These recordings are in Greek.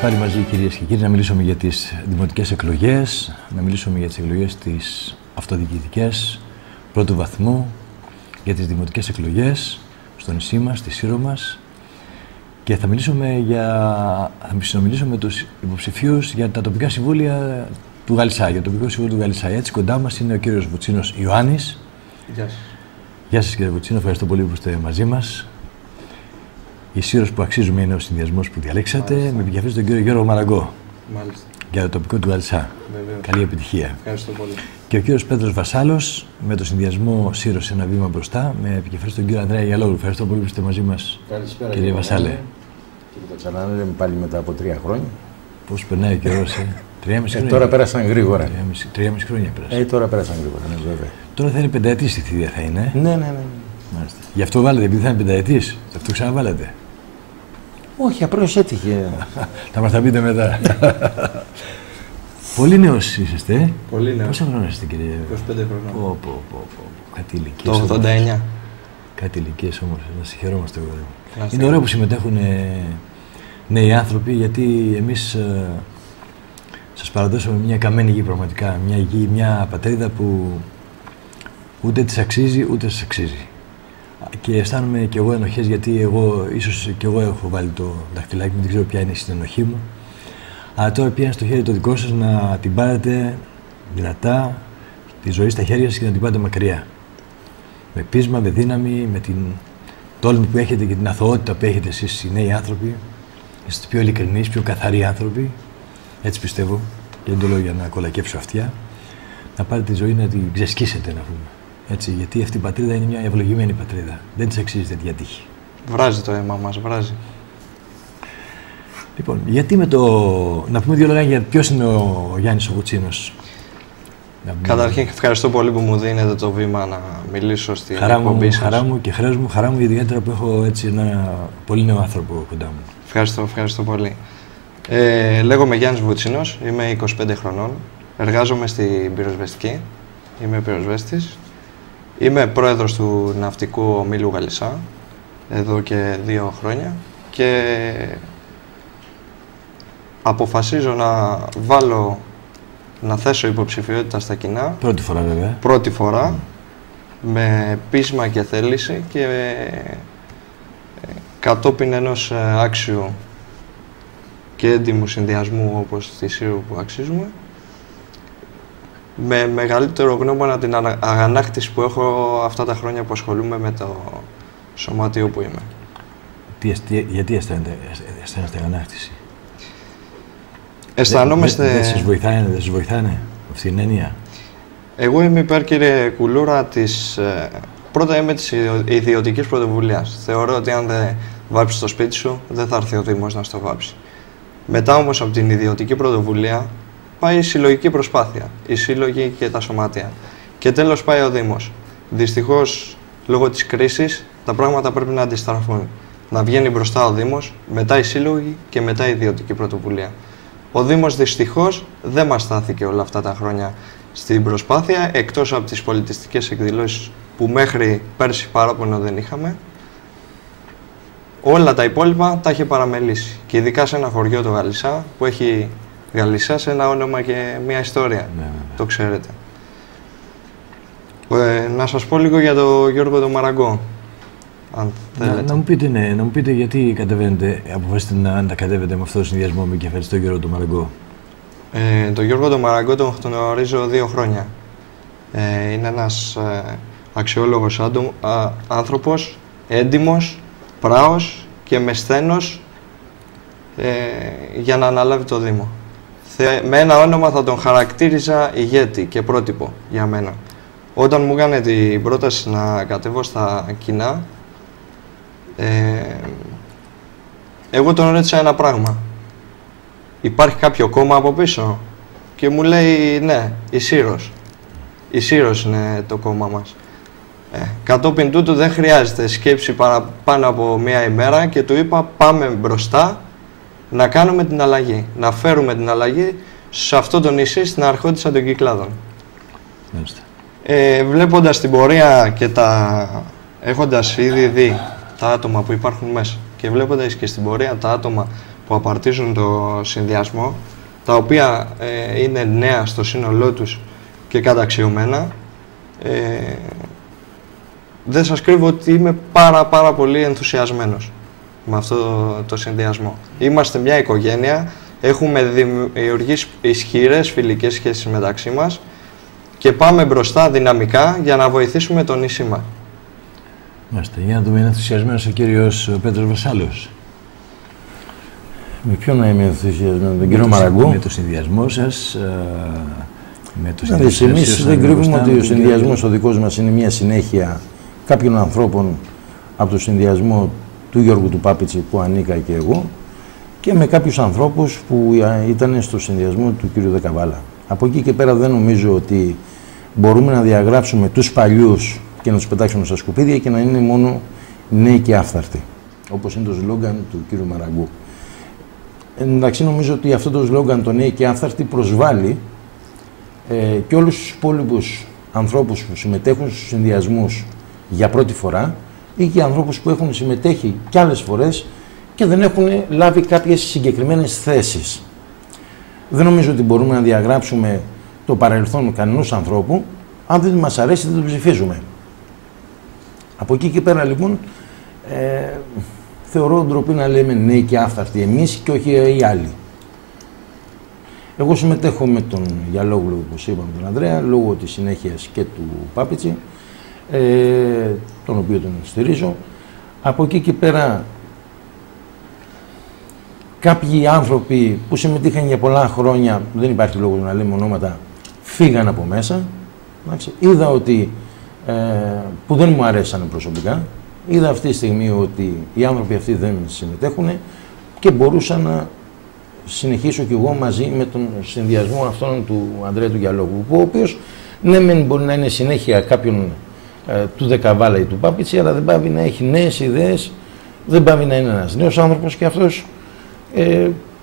πάλι μαζί, κυρίες και κύριοι, να μιλήσουμε για τις δημοτικές εκλογές, να μιλήσουμε για τις εκλογές τις αυτοδιοικητικές πρώτου βαθμού, για τις δημοτικές εκλογές στο νησί μας, στη Σύρο μας, και θα συνομιλήσουμε με τους υποψηφίους για τα τοπικά συμβούλια του Γαλισσά, για το τοπικό συμβούλιο του Γαλισσά. Έτσι κοντά μας είναι ο κύριος Βουτσίνος Ιωάννης. Γεια σας. Γεια σας, κύριε Βουτσίνο, ευχαριστώ πολύ που είστε μαζί μας. Η Σύρος που αξίζουμε είναι ο συνδυασμός που διαλέξατε. Μάλιστα. Με επικεφαλής τον κύριο Γιώργο Μαραγκό. Μάλιστα. Για το τοπικό του Γαλισσά. Βεβαίως. Καλή επιτυχία. Ευχαριστώ πολύ. Και ο κύριος Πέτρος Βασάλος με το συνδυασμό Σύρος ένα βήμα μπροστά. Με επικεφαλής τον κύριο Ανδρέα Γιαλόγλου. Ευχαριστώ πολύ που είστε μαζί μας. Καλησπέρα, κύριε Βασάλε. Και το ξαναλέμε πάλι μετά από 3 χρόνια. Πώς περνάει ο καιρός, 3,5 χρόνια. Τώρα πέρασαν γρήγορα. 3,5 χρόνια πέρασαν. Τώρα πέρασαν γρήγορα, ναι, βέβαια. Τώρα θα είναι πενταετής η θητεία, θα είναι. Ναι. Μάλιστα. Γι' αυτό βάλετε, επειδή θα είναι πενταετής. Αυτό ξαναβάλετε. Όχι, απλώς έτυχε. Θα μας τα πείτε μετά. Πολύ νέος είσαστε. Πολύ νέος. Πόσα χρόνια είστε, κύριε? 25 χρόνια. Κάτι ηλικίες. Το 89. Κάτι ηλικίες όμως, να συγχαιρόμαστε εγώ. Ευχαριστώ. Είναι ωραίο που συμμετέχουν νέοι άνθρωποι, γιατί εμείς σας παραδώσαμε μια καμένη γη πραγματικά. Μια γη, μια πατρίδα που ούτε της αξίζει, ούτε σας αξίζει. Και αισθάνομαι κι εγώ ενοχές, γιατί ίσως κι εγώ έχω βάλει το δαχτυλάκι μου, δεν ξέρω ποια είναι η συνενοχή μου. Αλλά τώρα πια είναι στο χέρι το δικό σας να την πάρετε δυνατά, τη ζωή στα χέρια σας, και να την πάτε μακριά. Με πείσμα, με δύναμη, με την τόλμη που έχετε και την αθωότητα που έχετε εσείς οι νέοι άνθρωποι. Είστε πιο ειλικρινείς, πιο καθαροί άνθρωποι. Έτσι πιστεύω, και δεν το λέω για να κολακέψω αυτιά. Να πάρετε τη ζωή να την ξεσκίσετε, να πούμε. Έτσι, γιατί αυτή η πατρίδα είναι μια ευλογημένη πατρίδα. Δεν της αξίζει τέτοια τύχη. Βράζει το αίμα μας, βράζει. Λοιπόν, γιατί να πούμε δύο λόγια για ποιος είναι ο Γιάννης ο Βουτσίνος. Καταρχήν, ευχαριστώ πολύ που μου δίνετε το βήμα να μιλήσω στην εκπομπή σας. Χαρά μου και χρέος μου, χαρά μου ιδιαίτερα που έχω έτσι ένα πολύ νέο άνθρωπο κοντά μου. Ευχαριστώ πολύ. Λέγομαι Γιάννης Βουτσίνος, είμαι 25 χρονών, εργάζομαι στην πυροσβεστική, είμαι πυροσβέστης. Είμαι πρόεδρος του Ναυτικού Ομίλου Γαλισσά, εδώ και 2 χρόνια, και αποφασίζω να θέσω υποψηφιότητα στα κοινά. Πρώτη φορά βέβαια. Πρώτη φορά, με πείσμα και θέληση, και κατόπιν ενός άξιου και έντιμου συνδυασμού όπως τη Σύρου που αξίζουμε, με μεγαλύτερο γνώμονα την αγανάκτηση που έχω αυτά τα χρόνια που ασχολούμαι με το σωματείο που είμαι. Γιατί αισθάνεστε αγανάκτηση? Αισθανόμαστε... Δεν σας βοηθάνε αυτή την έννοια? Εγώ είμαι υπέρ, κύριε Κουλούρα, πρώτα είμαι της ιδιωτικής πρωτοβουλίας. Θεωρώ ότι αν δεν βάψεις το σπίτι σου, δεν θα έρθει ο Δήμος να στο βάψει. Μετά όμως από την ιδιωτική πρωτοβουλία πάει η συλλογική προσπάθεια, οι σύλλογοι και τα σωματεία. Και τέλος πάει ο Δήμος. Δυστυχώς, λόγω της κρίσης, τα πράγματα πρέπει να αντιστραφούν. Να βγαίνει μπροστά ο Δήμος, μετά οι σύλλογοι και μετά η ιδιωτική πρωτοβουλία. Ο Δήμος δυστυχώς δεν μας στάθηκε όλα αυτά τα χρόνια στην προσπάθεια, εκτός από τις πολιτιστικές εκδηλώσεις που μέχρι πέρσι παράπονο δεν είχαμε. Όλα τα υπόλοιπα τα είχε παραμελήσει. Και ειδικά σε ένα χωριό, το Γαλισσά, που έχει Γαλισσά σε ένα όνομα και μια ιστορία. Ναι. Το ξέρετε. Να σας πω λίγο για τον Γιώργο τον Μαραγκό, αν θέλετε. Να μου πείτε γιατί αποφασίσετε να κατέβετε με αυτό το συνδυασμό με κεφαλή τον Γιώργο τον Μαραγκό. Τον Γιώργο τον Μαραγκό τον γνωρίζω 2 χρόνια. Είναι ένας αξιόλογος άνθρωπος, έντιμος, πράος και με σθένος για να αναλάβει το Δήμο. Με ένα όνομα θα τον χαρακτήριζα ηγέτη και πρότυπο για μένα. Όταν μου έκανε την πρόταση να κατέβω στα κοινά, εγώ τον ρώτησα ένα πράγμα. Υπάρχει κάποιο κόμμα από πίσω? Και μου λέει ναι, η Σύρος. Η Σύρος είναι το κόμμα μας. Κατόπιν τούτου δεν χρειάζεται σκέψη παραπάνω από 1 ημέρα και του είπα πάμε μπροστά να κάνουμε την αλλαγή. Να φέρουμε την αλλαγή σε αυτό το νησί, στην αρχόντισσα των Κυκλάδων. Βλέποντας την πορεία και έχοντας ήδη δει τα άτομα που υπάρχουν μέσα και βλέποντας και στην πορεία τα άτομα που απαρτίζουν το συνδυασμό, τα οποία είναι νέα στο σύνολό τους και καταξιωμένα. Δεν σας κρύβω ότι είμαι πάρα πολύ ενθουσιασμένος με αυτό το συνδυασμό. Είμαστε μια οικογένεια, έχουμε δημιουργήσει ισχυρές φιλικές σχέσεις μεταξύ μας και πάμε μπροστά δυναμικά για να βοηθήσουμε τον νησί μας. Μάλιστα. Για να δούμε, είναι ενθουσιασμένος ο κύριος Πέτρος Βασάλος. Με ποιον να είμαι ενθουσιασμένο, τον κύριο Μαραγκού? Με το συνδυασμό σας, με το συνδυασμό σας. Εμείς δεν κρύβουμε ότι ο συνδυασμός ο δικός μας είναι μια συνέχεια κάποιων ανθρώπων από το συνδυασμό του Γιώργου του Πάπιτση που ανήκα και εγώ και με κάποιους ανθρώπους που ήταν στο συνδυασμό του κύριου Δεκαβάλα. Από εκεί και πέρα δεν νομίζω ότι μπορούμε να διαγράψουμε τους παλιούς και να τους πετάξουμε στα σκουπίδια και να είναι μόνο νέοι και άφθαρτοι, όπως είναι το σλόγγαν του κύριου Μαραγκού. Εντάξει, νομίζω ότι αυτό το σλόγγαν το νέοι και άφθαρτοι προσβάλλει και όλους τους υπόλοιπους ανθρώπους που συμμετέχουν στους συνδυασμούς για πρώτη φορά ή και ανθρώπους που έχουν συμμετέχει κι άλλες φορές και δεν έχουν λάβει κάποιες συγκεκριμένες θέσεις. Δεν νομίζω ότι μπορούμε να διαγράψουμε το παρελθόν κανενός ανθρώπου. Αν δεν μας αρέσει, δεν το ψηφίζουμε. Από εκεί και πέρα, λοιπόν, θεωρώ ντροπή να λέμε νέοι και άφθαρτοι εμείς και όχι οι άλλοι. Εγώ συμμετέχω με τον Γιαλόγλου, όπως είπαμε, τον Ανδρέα, λόγω της συνέχειας και του Πάπιτση, τον οποίο τον στηρίζω. Από εκεί και πέρα, κάποιοι άνθρωποι που συμμετείχαν για πολλά χρόνια, δεν υπάρχει λόγο να λέμε ονόματα, φύγαν από μέσα. Είδα ότι, που δεν μου αρέσανε προσωπικά, είδα αυτή τη στιγμή ότι οι άνθρωποι αυτοί δεν συμμετέχουν και μπορούσα να συνεχίσω κι εγώ μαζί με τον συνδυασμό αυτόν του Ανδρέα του Γιαλόγλου, ο οποίος ναι μεν μπορεί να είναι συνέχεια κάποιον του Δεκαβάλα ή του Πάπιτση, αλλά δεν πάβει να έχει νέες ιδέες, δεν πάβει να είναι ένας νέος άνθρωπος και αυτός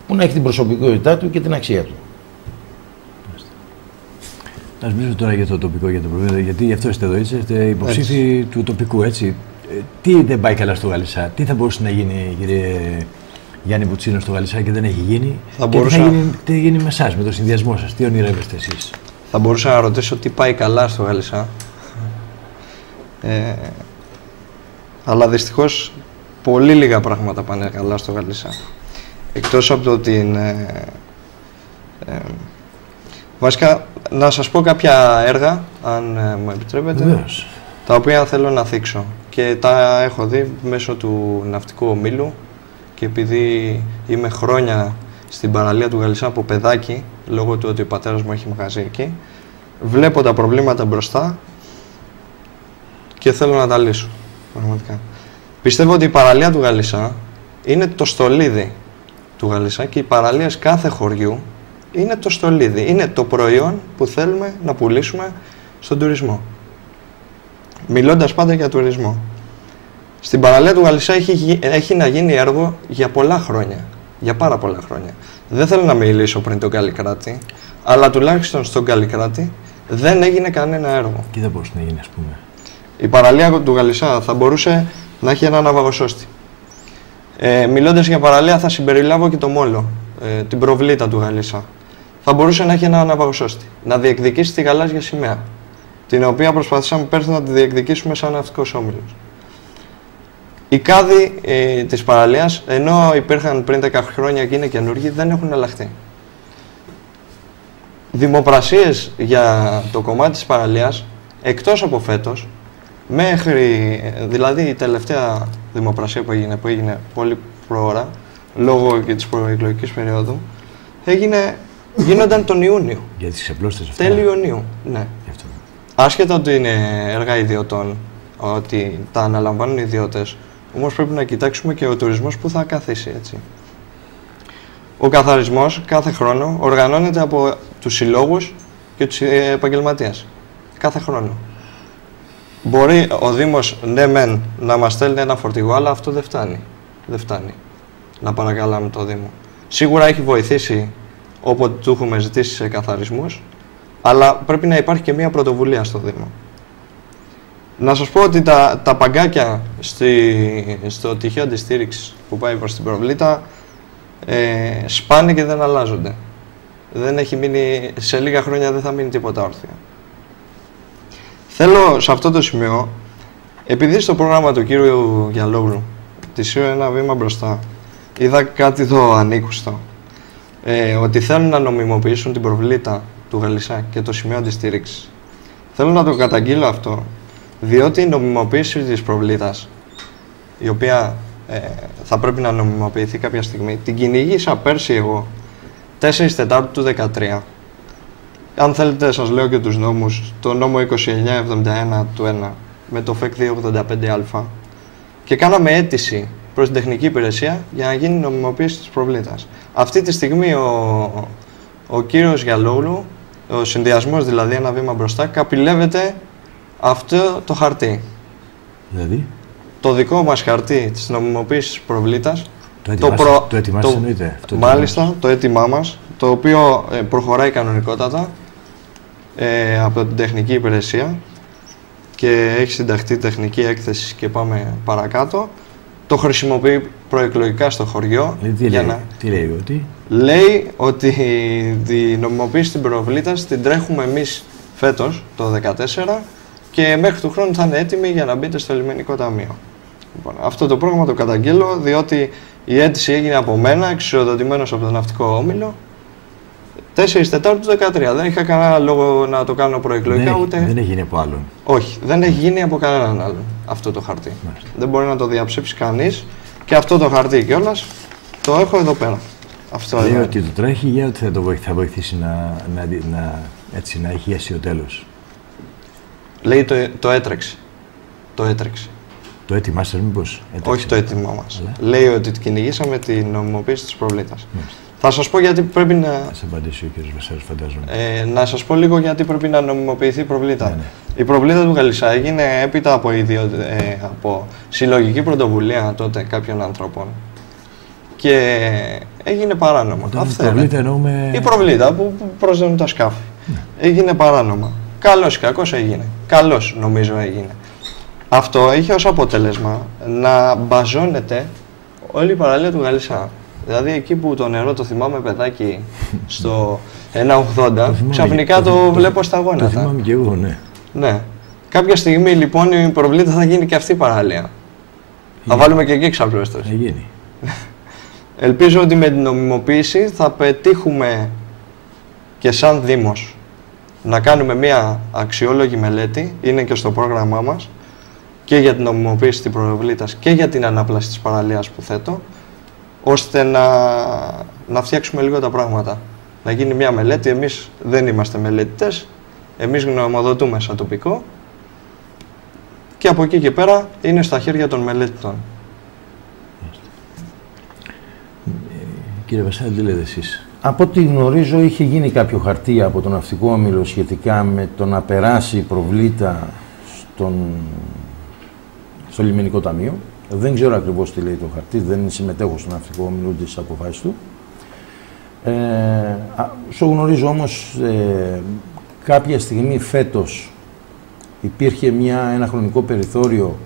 που να έχει την προσωπικότητά του και την αξία του. Ας μιλήσουμε τώρα για το τοπικό, για το προβλήμα, γιατί γι' αυτό είστε εδώ, είστε υποψήφοι του τοπικού, έτσι. Τι δεν πάει καλά στο Γαλισσά, τι θα μπορούσε να γίνει, κύριε Γιάννη Βουτσίνο, στο Γαλισσά και δεν έχει γίνει, τι θα γίνει με εσάς, με το συνδυασμό σας, τι ονειρεύεστε εσείς? Θα μπορούσα να ρωτήσω τι πάει καλά στο Γαλισσά, αλλά δυστυχώς πολύ λίγα πράγματα πάνε καλά στο Γαλισσά. Εκτός από το ότι βασικά, να σας πω κάποια έργα, αν μου επιτρέπετε, Βεβαίως, τα οποία θέλω να θίξω και τα έχω δει μέσω του ναυτικού ομίλου και επειδή είμαι χρόνια στην παραλία του Γαλισσά από παιδάκι, λόγω του ότι ο πατέρας μου έχει μαγαζί εκεί, βλέπω τα προβλήματα μπροστά και θέλω να τα λύσω, πραγματικά. Πιστεύω ότι η παραλία του Γαλισσά είναι το στολίδι του Γαλισσά και οι παραλίες κάθε χωριού είναι το στολίδι, είναι το προϊόν που θέλουμε να πουλήσουμε στον τουρισμό. Μιλώντας πάντα για τουρισμό. Στην παραλία του Γαλισσά έχει να γίνει έργο για πολλά χρόνια, για πάρα πολλά χρόνια. Δεν θέλω να μιλήσω πριν τον Καλλικράτη, αλλά τουλάχιστον στον Καλλικράτη δεν έγινε κανένα έργο. τι θα μπορούσε να γίνει, ας πούμε? Η παραλία του Γαλισσά θα μπορούσε να έχει ένα ναυαγοσώστη. Μιλώντας για παραλία θα συμπεριλάβω και το Μόλο, την προβλήτα του Γαλισσά. Θα μπορούσε να έχει ένα ναυαγοσώστη, να διεκδικήσει τη γαλάζια σημαία, την οποία προσπαθήσαμε πέρσι να τη διεκδικήσουμε σαν ναυτικός όμιλος. Οι κάδοι της παραλίας, ενώ υπήρχαν πριν 10 χρόνια και είναι καινούργοι, δεν έχουν αλλάχθει. Δημοπρασίες για το κομμάτι της παραλίας, εκτός από φέτος, μέχρι, δηλαδή η τελευταία δημοπρασία που έγινε πολύ προώρα, λόγω και της προεκλογικής περίοδου, γίνονταν τον Ιούνιο. Για τις ξεπλώστες αυτά. Τέλη Ιουνίου, ναι. Άσχετα ότι είναι έργα ιδιωτών, ότι τα αναλαμβάνουν οι ιδιώτες, όμως πρέπει να κοιτάξουμε και ο τουρισμός που θα καθίσει, έτσι. Ο καθαρισμός κάθε χρόνο οργανώνεται από τους συλλόγους και τους επαγγελματίες. Κάθε χρόνο. Μπορεί ο Δήμος, ναι μεν, να μας στέλνει ένα φορτηγό, αλλά αυτό δεν φτάνει. Δεν φτάνει να παρακαλάμε το Δήμο. Σίγουρα έχει βοηθήσει όποτε του έχουμε ζητήσει σε καθαρισμούς, αλλά πρέπει να υπάρχει και μια πρωτοβουλία στο Δήμο. Να σας πω ότι τα παγκάκια στο τυχείο αντιστήριξης που πάει προς την προβλήτα σπάνε και δεν αλλάζονται. Δεν έχει μείνει, σε λίγα χρόνια δεν θα μείνει τίποτα όρθιο. Θέλω σε αυτό το σημείο, επειδή στο πρόγραμμα του κύριου Γιαλόγλου της ένα βήμα μπροστά, είδα κάτι το ανήκουστο, ότι θέλουν να νομιμοποιήσουν την προβλήτα του Γαλισσά και το σημείο αντιστήριξης. Θέλω να το καταγγείλω αυτό, διότι η νομιμοποίηση της προβλήτας, η οποία θα πρέπει να νομιμοποιηθεί κάποια στιγμή, την κυνηγήσα πέρσι εγώ, 4 Τετάρτου του 2013. Αν θέλετε σας λέω και τους νόμους, το νόμο 2971 του 1 με το ΦΕΚ 285α, και κάναμε αίτηση προς την τεχνική υπηρεσία για να γίνει η νομιμοποίηση της προβλήτας. Αυτή τη στιγμή ο κύριος Γιαλόγλου, ο συνδυασμός δηλαδή ένα βήμα μπροστά, καπηλεύεται αυτό το χαρτί. Δηλαδή? Το δικό μας χαρτί της νομιμοποίησης της προβλήτας. Το έτοιμά σας εννοείται? Μάλιστα, το έτοιμά μας, το οποίο προχωράει κανονικότατα από την τεχνική υπηρεσία και έχει συνταχθεί τεχνική έκθεση και πάμε παρακάτω. Το χρησιμοποιεί προεκλογικά στο χωριό. Τι λέει ότι? Λέει ότι τη νομιμοποίηση της προβλήτας την τρέχουμε εμείς φέτος, το 2014, και μέχρι του χρόνου θα είναι έτοιμη για να μπείτε στο λιμενικό ταμείο. Λοιπόν, αυτό το πρόγραμμα το καταγγέλλω, διότι η αίτηση έγινε από μένα, εξουσιοδοτημένος από τον Ναυτικό Όμιλο, 4 Τετάρτου του 2013. Δεν είχα κανένα λόγο να το κάνω προεκλογικά, ούτε. Δεν έχει γίνει από άλλον. Όχι, δεν έχει γίνει από κανέναν άλλον αυτό το χαρτί. Δεν μπορεί να το διαψεύσει κανείς. Και αυτό το χαρτί κιόλας το έχω εδώ πέρα. Αυτό λέει ότι το τρέχει για ότι θα βοηθήσει να έχει αίσιο τέλος. Λέει το έτρεξε. Το έτρεξε. Το έτοιμά σας μήπως? Όχι το έτοιμά μας. Λέει ότι κυνηγήσαμε την νομιμοποίηση της προβλήτας. Θα σας πω γιατί πρέπει να... Θα σε απαντήσει ο κ. Βασάρης, φαντάζομαι. Να σας πω λίγο γιατί πρέπει να νομιμοποιηθεί η προβλήτα. Η προβλήτα του Γαλισσά έγινε έπειτα από συλλογική πρωτοβουλία τότε κάποιων ανθρώπων και έγινε παράνομα. Προβλήτα εννοούμε... Η προβλήτα που προσδένουν τα σκάφη. Έγινε παράνομα. Καλώς ή κακώς έγινε. Καλώς νομίζω έγινε. Αυτό είχε ως αποτέλεσμα να μπαζώνεται όλη η παραλία του Γαλισσά. Δηλαδή εκεί που το νερό, το θυμάμαι παιδάκι, στο 1,80, ξαφνικά το βλέπω στα γόνατα. Το θυμάμαι και εγώ, ναι. Ναι. Κάποια στιγμή λοιπόν η προβλήτα θα γίνει και αυτή η παραλία. Θα βάλουμε και εκεί ξαπλώστος. Θα γίνει. Ελπίζω ότι με την νομιμοποίηση θα πετύχουμε και σαν Δήμος να κάνουμε μια αξιόλογη μελέτη, είναι και στο πρόγραμμά μας, και για την νομιμοποίηση της προβλήτας και για την ανάπλαση της παραλίας που θέτω, ώστε να φτιάξουμε λίγο τα πράγματα. Να γίνει μια μελέτη. Εμείς δεν είμαστε μελετητές, εμείς γνωμοδοτούμε σαν τοπικό και από εκεί και πέρα είναι στα χέρια των μελετητών. Κύριε Βασίλη, τι λέτε εσείς? Από ό,τι γνωρίζω, είχε γίνει κάποιο χαρτί από τον Ναυτικό Όμιλο σχετικά με το να περάσει η προβλήτα στο λιμενικό ταμείο. Δεν ξέρω ακριβώς τι λέει το χαρτί, δεν συμμετέχω στον Ναυτικό Όμιλο ούτε στις αποφάσεις του. Όσο γνωρίζω όμως, κάποια στιγμή φέτος υπήρχε ένα χρονικό περιθώριο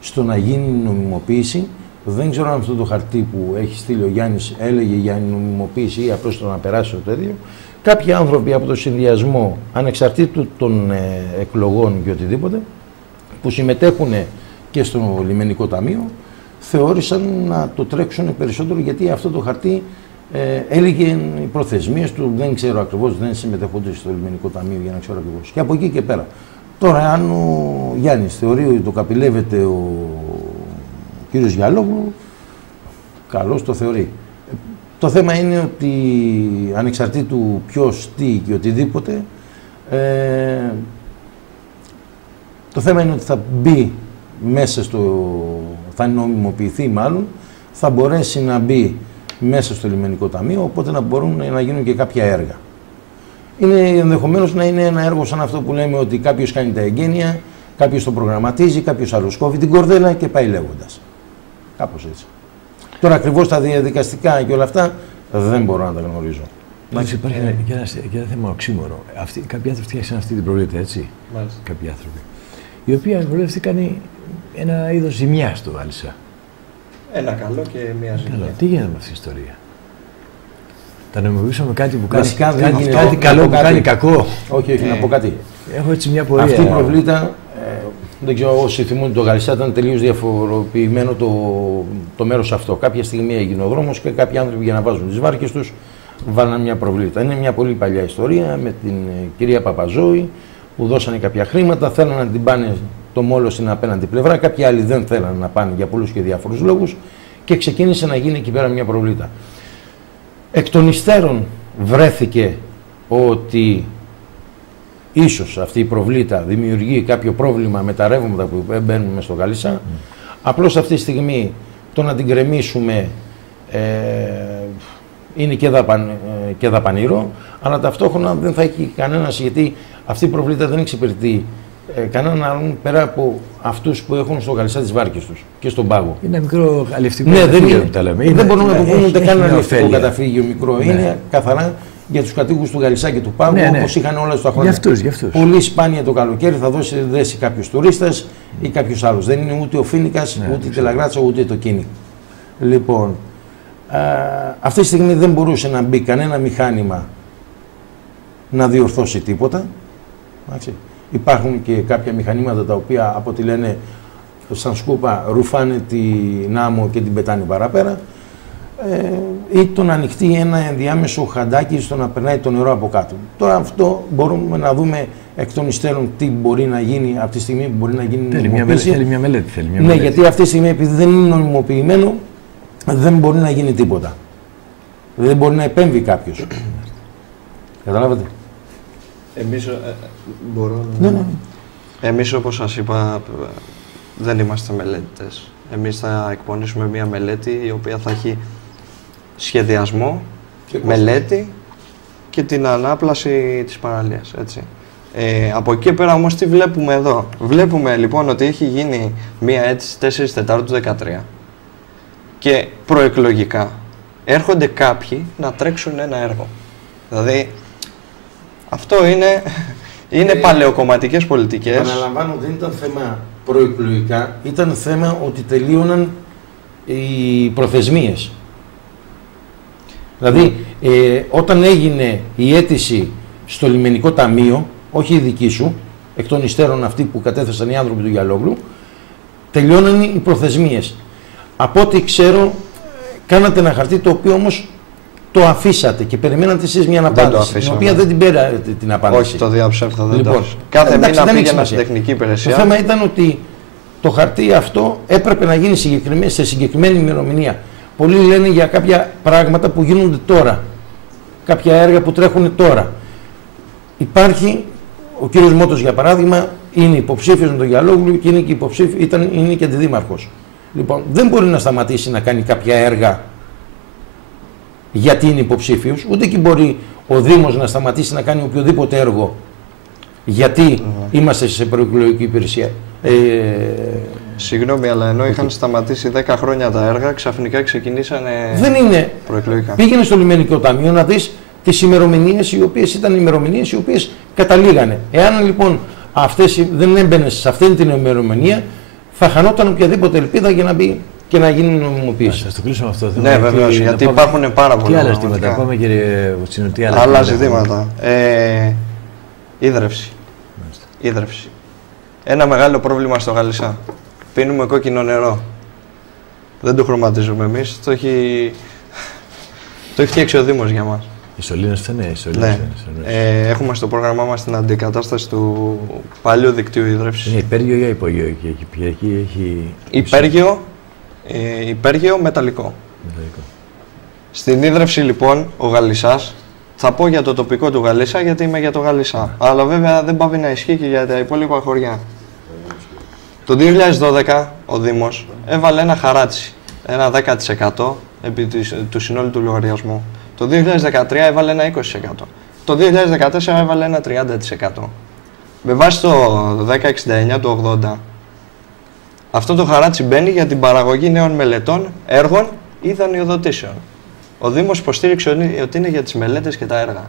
στο να γίνει νομιμοποίηση. Δεν ξέρω αν αυτό το χαρτί που έχει στείλει ο Γιάννης έλεγε για νομιμοποίηση ή απλώς το να περάσει το τέτοιο. Κάποιοι άνθρωποι από το συνδυασμό, ανεξαρτήτου των εκλογών και οτιδήποτε, που συμμετέχουν και στο λιμενικό ταμείο, θεώρησαν να το τρέξουν περισσότερο, γιατί αυτό το χαρτί έλεγε οι προθεσμίες του, δεν ξέρω ακριβώς, δεν συμμετέχονται στο λιμενικό ταμείο για να ξέρω ακριβώς. Και από εκεί και πέρα. Τώρα, αν ο Γιάννης θεωρεί ότι το καπηλεύεται ο κύριος Γιαλόγλου, καλώς το θεωρεί. Το θέμα είναι ότι ανεξαρτήτου ποιος, τι και οτιδήποτε, το θέμα είναι ότι θα μπει μέσα θα νομιμοποιηθεί μάλλον, θα μπορέσει να μπει μέσα στο λιμενικό ταμείο, οπότε να μπορούν να γίνουν και κάποια έργα. Είναι ενδεχομένως να είναι ένα έργο σαν αυτό που λέμε ότι κάποιος κάνει τα εγγένεια, κάποιος το προγραμματίζει, κάποιος άλλος κόβει την κορδέλα και πάει λέγοντας. Κάπως έτσι. Τώρα ακριβώς τα διαδικαστικά και όλα αυτά δεν μπορώ να τα γνωρίζω. Μάλιστα, υπάρχει και ένα θέμα οξύμορο. Κάποιοι άνθρωποι φτιάξαν αυτή την προβλήτα, έτσι. Μάλιστα. Κάποιοι άνθρωποι. Η οποία προβλήτα κάνει ένα είδος ζημιά στο Γαλισσά. Ένα καλό και μια ζημιά. Τι γίνεται με αυτή η ιστορία? τα νομιμοποιήσουμε κάτι που κάνει, Βασικά, κάτι καλό που κάνει κακό. Όχι, να πω κάτι. Έχω έτσι μια πορεία. Αυτή η προβλήτα, δεν ξέρω όσοι θυμούνται, το Γαλισσά ήταν τελείως διαφοροποιημένο το μέρος αυτό. Κάποια στιγμή έγινε ο δρόμος και κάποιοι άνθρωποι για να βάζουν τις βάρκες τους βάλαν μια προβλήτα. Είναι μια πολύ παλιά ιστορία με την κυρία Παπαζόη που δώσανε κάποια χρήματα, θέλανε να την πάνε το μόλο στην απέναντι πλευρά, κάποιοι άλλοι δεν θέλανε να πάνε για πολλούς και διάφορους λόγους και ξεκίνησε να γίνει εκεί πέρα μια προβλήτα. Εκ των υστέρων βρέθηκε ότι ίσως αυτή η προβλήτα δημιουργεί κάποιο πρόβλημα με τα ρεύματα που μπαίνουν μες στο Γαλισσά. Απλώς αυτή τη στιγμή το να την κρεμίσουμε είναι και δαπανηρό, αλλά ταυτόχρονα δεν θα έχει κανένας, γιατί αυτή η προβλήτα δεν εξυπηρετεί κανέναν άλλον πέρα από αυτούς που έχουν στο Γαλισσά τις βάρκες τους και στον πάγο. Είναι ένα μικρό αλευτικό καταφύγιο που τα λέμε. Δεν μπορούμε να το πούμε ούτε καν αλευτικό καταφύγιο. καταφύγιο μικρό. Είναι καθαρά για τους κατοίκους του Γαλισσά και του Πάγου, όπως είχαν όλα στα χρόνια. Για αυτούς. Πολύ σπάνια το καλοκαίρι θα δέσει κάποιους τουρίστες ή κάποιους άλλους. Δεν είναι ούτε ο Φίνικας, ούτε η Τελαγράτσα, ούτε το Κίνη. Λοιπόν, αυτή τη στιγμή δεν μπορούσε να μπει κανένα μηχάνημα να διορθώσει τίποτα. Υπάρχουν και κάποια μηχανήματα τα οποία από ό,τι λένε σαν σκούπα ρουφάνε την άμμο και την πετάνε παραπέρα. Ή το να ανοιχτεί ένα ενδιάμεσο χαντάκι στο να περνάει το νερό από κάτω. Τώρα αυτό μπορούμε να δούμε εκ των υστέρων τι μπορεί να γίνει από τη στιγμή που μπορεί να γίνει νομιμοποίηση. Θέλει μια μελέτη. Ναι, γιατί αυτή τη στιγμή επειδή δεν είναι νομιμοποιημένο δεν μπορεί να γίνει τίποτα. Δεν μπορεί να επέμβει κάποιος. Καταλάβατε. Εμείς μπορώ να... Ναι. Εμείς, όπως σας είπα, δεν είμαστε μελέτητες. Εμείς θα εκπονήσουμε μια μελέτη η οποία θα έχει σχεδιασμό, μελέτη και την ανάπλαση της παραλίας, έτσι. Από εκεί πέρα όμως τι βλέπουμε εδώ. Βλέπουμε λοιπόν ότι έχει γίνει μια αίτηση 4 Τετάρτου 2013 και προεκλογικά έρχονται κάποιοι να τρέξουν ένα έργο. Δηλαδή αυτό είναι παλαιοκομματικές πολιτικές. Επαναλαμβάνω, δεν ήταν θέμα προεκλογικά, ήταν θέμα ότι τελείωναν οι προθεσμίες. Δηλαδή, όταν έγινε η αίτηση στο λιμενικό ταμείο, όχι η δική σου, εκ των υστέρων αυτοί που κατέθεσαν οι άνθρωποι του Γιαλόγλου, τελειώναν οι προθεσμίες. Από ό,τι ξέρω, κάνατε ένα χαρτί το οποίο όμως το αφήσατε και περιμένατε εσείς μια απάντηση, την οποία δεν την πήρατε την απάντηση. Όχι, το διαψεύδω, δεν το αφήσα. Κάθε μήνα πήγαινα στην τεχνική υπηρεσία. Το θέμα ήταν ότι το χαρτί αυτό έπρεπε να γίνει σε συγκεκριμένη ημερομηνία. Πολλοί λένε για κάποια πράγματα που γίνονται τώρα, κάποια έργα που τρέχουν τώρα. Υπάρχει, ο κύριος Μότος για παράδειγμα, είναι υποψήφιος με τον Γιαλόγλου και είναι και αντιδήμαρχος. Λοιπόν, δεν μπορεί να σταματήσει να κάνει κάποια έργα γιατί είναι υποψήφιος, ούτε και μπορεί ο Δήμος να σταματήσει να κάνει οποιοδήποτε έργο γιατί είμαστε σε προεκλογική υπηρεσία. Συγγνώμη, αλλά ενώ είχαν σταματήσει 10 χρόνια τα έργα, ξαφνικά ξεκινήσανε προεκλογικά. Πήγαινε στο λιμενικό ταμείο να δεις τις ημερομηνίες οι οποίες ήταν ημερομηνίες οι οποίες καταλήγανε. Εάν λοιπόν αυτές δεν έμπαινε σε αυτήν την ημερομηνία, θα χανόταν οποιαδήποτε ελπίδα για να μπει και να γίνει νομιμοποίηση. Ας το κλείσουμε αυτό. Ναι, βεβαίως, γιατί υπάρχουν πάρα πολλά. Τι άλλα ζητήματα, πάμε κύριε Βουτσίνο, τι άλλα ζητήματα. Ίδρυυση. Ένα μεγάλο πρόβλημα στο Γαλισσά. Πίνουμε κόκκινο νερό. Δεν το χρωματίζουμε εμείς, το έχει φτιάξει ο Δήμος για μας. Οι σωλήνες φταίνε, ναι. Έχουμε στο πρόγραμμά μας την αντικατάσταση του παλιού δικτύου ίδρυυσης. Είναι υπέργειο ή υπόγειο? Υπέργειο μεταλλικό. Στην ίδρυυση λοιπόν ο Γαλισσάς, θα πω για το τοπικό του Γαλισσά γιατί είμαι για το Γαλισσά, αλλά βέβαια δεν πάβει να ισχύει και για τα υπόλοιπα χωριά. Το 2012 ο Δήμος έβαλε ένα χαράτσι, ένα 10% επί του συνόλου του λογαριασμού. Το 2013 έβαλε ένα 20%. Το 2014 έβαλε ένα 30%. Με βάση το 1069 του 80, αυτό το χαράτσι μπαίνει για την παραγωγή νέων μελετών, έργων ή δανειοδοτήσεων. Ο Δήμος υποστήριξε ότι είναι για τις μελέτες και τα έργα.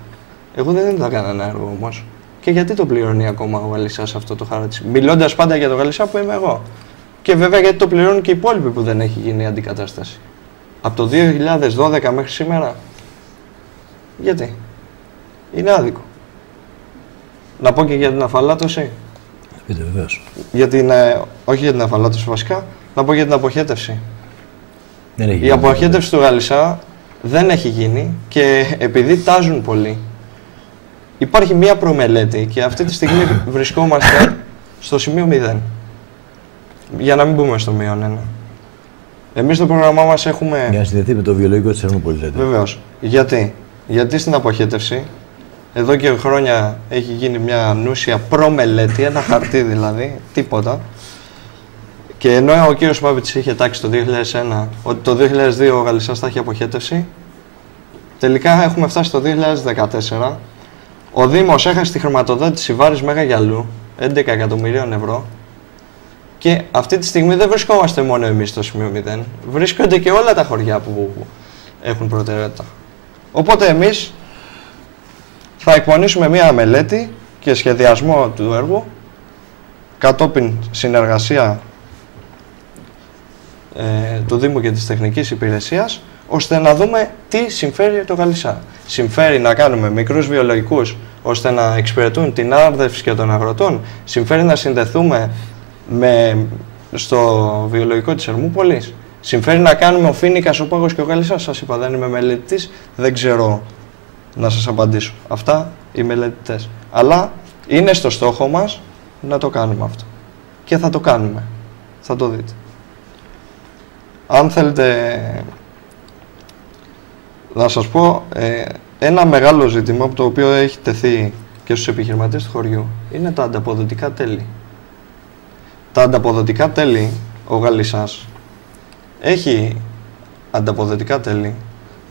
Εγώ δεν είδα κανένα έργο όμως. Και γιατί το πληρώνει ακόμα ο Γαλισσάς αυτό το χαράτσι? Μιλώντας πάντα για το Γαλισσά που είμαι εγώ. Και βέβαια γιατί το πληρώνουν και οι υπόλοιποι που δεν έχει γίνει αντικατάσταση. Από το 2012 μέχρι σήμερα. Γιατί? Είναι άδικο. Να πω και για την αφαλάτωση. Πείτε, βεβαίως. Όχι για την αφαλάτωση βασικά, να πω για την αποχέτευση. Η αποχέτευση του Γαλισσά δεν έχει γίνει και επειδή τάζουν πολύ, υπάρχει μία προμελέτη και αυτή τη στιγμή βρισκόμαστε στο σημείο 0. Για να μην μπούμε στο μείον 1. Εμείς στο πρόγραμμά μας έχουμε... Για να συνδεθεί με το βιολογικό της Ερμούπολης, λέτε. Βεβαίως. Γιατί στην αποχέτευση, εδώ και χρόνια έχει γίνει μια ανούσια προμελέτη, ένα χαρτί δηλαδή, τίποτα. Και ενώ ο κύριος Πάπητσης είχε τάξει το 2001 ότι το 2002 ο Γαλισσάς θα έχει αποχέτευση, τελικά έχουμε φτάσει το 2014. Ο Δήμος έχασε τη χρηματοδότηση Βάρης Μέγα Γυαλού, 11 εκατομμυρίων ευρώ, και αυτή τη στιγμή δεν βρισκόμαστε μόνο εμείς στο σημείο 0, βρίσκονται και όλα τα χωριά που έχουν προτεραιότητα. Οπότε εμείς θα εκπονήσουμε μία μελέτη και σχεδιασμό του έργου, κατόπιν συνεργασία του Δήμου και της Τεχνικής Υπηρεσίας, ώστε να δούμε τι συμφέρει το Γαλισσά. Συμφέρει να κάνουμε μικρούς βιολογικούς ώστε να εξυπηρετούν την άρδευση και των αγροτών. Συμφέρει να συνδεθούμε στο βιολογικό της Ερμούπολης. Συμφέρει να κάνουμε ο Φοίνικας, ο Πάγος και ο Γαλισσάς. Σας είπα, δεν είμαι μελετητής, δεν ξέρω να σας απαντήσω. Αυτά οι μελετητές. Αλλά είναι στο στόχο μας να το κάνουμε αυτό. Και θα το κάνουμε. Θα το δείτε. Αν θέλετε να σας πω, ένα μεγάλο ζήτημα από το οποίο έχει τεθεί και στους επιχειρηματίες του χωριού είναι τα ανταποδοτικά τέλη. Τα ανταποδοτικά τέλη, ο Γαλισσάς έχει ανταποδοτικά τέλη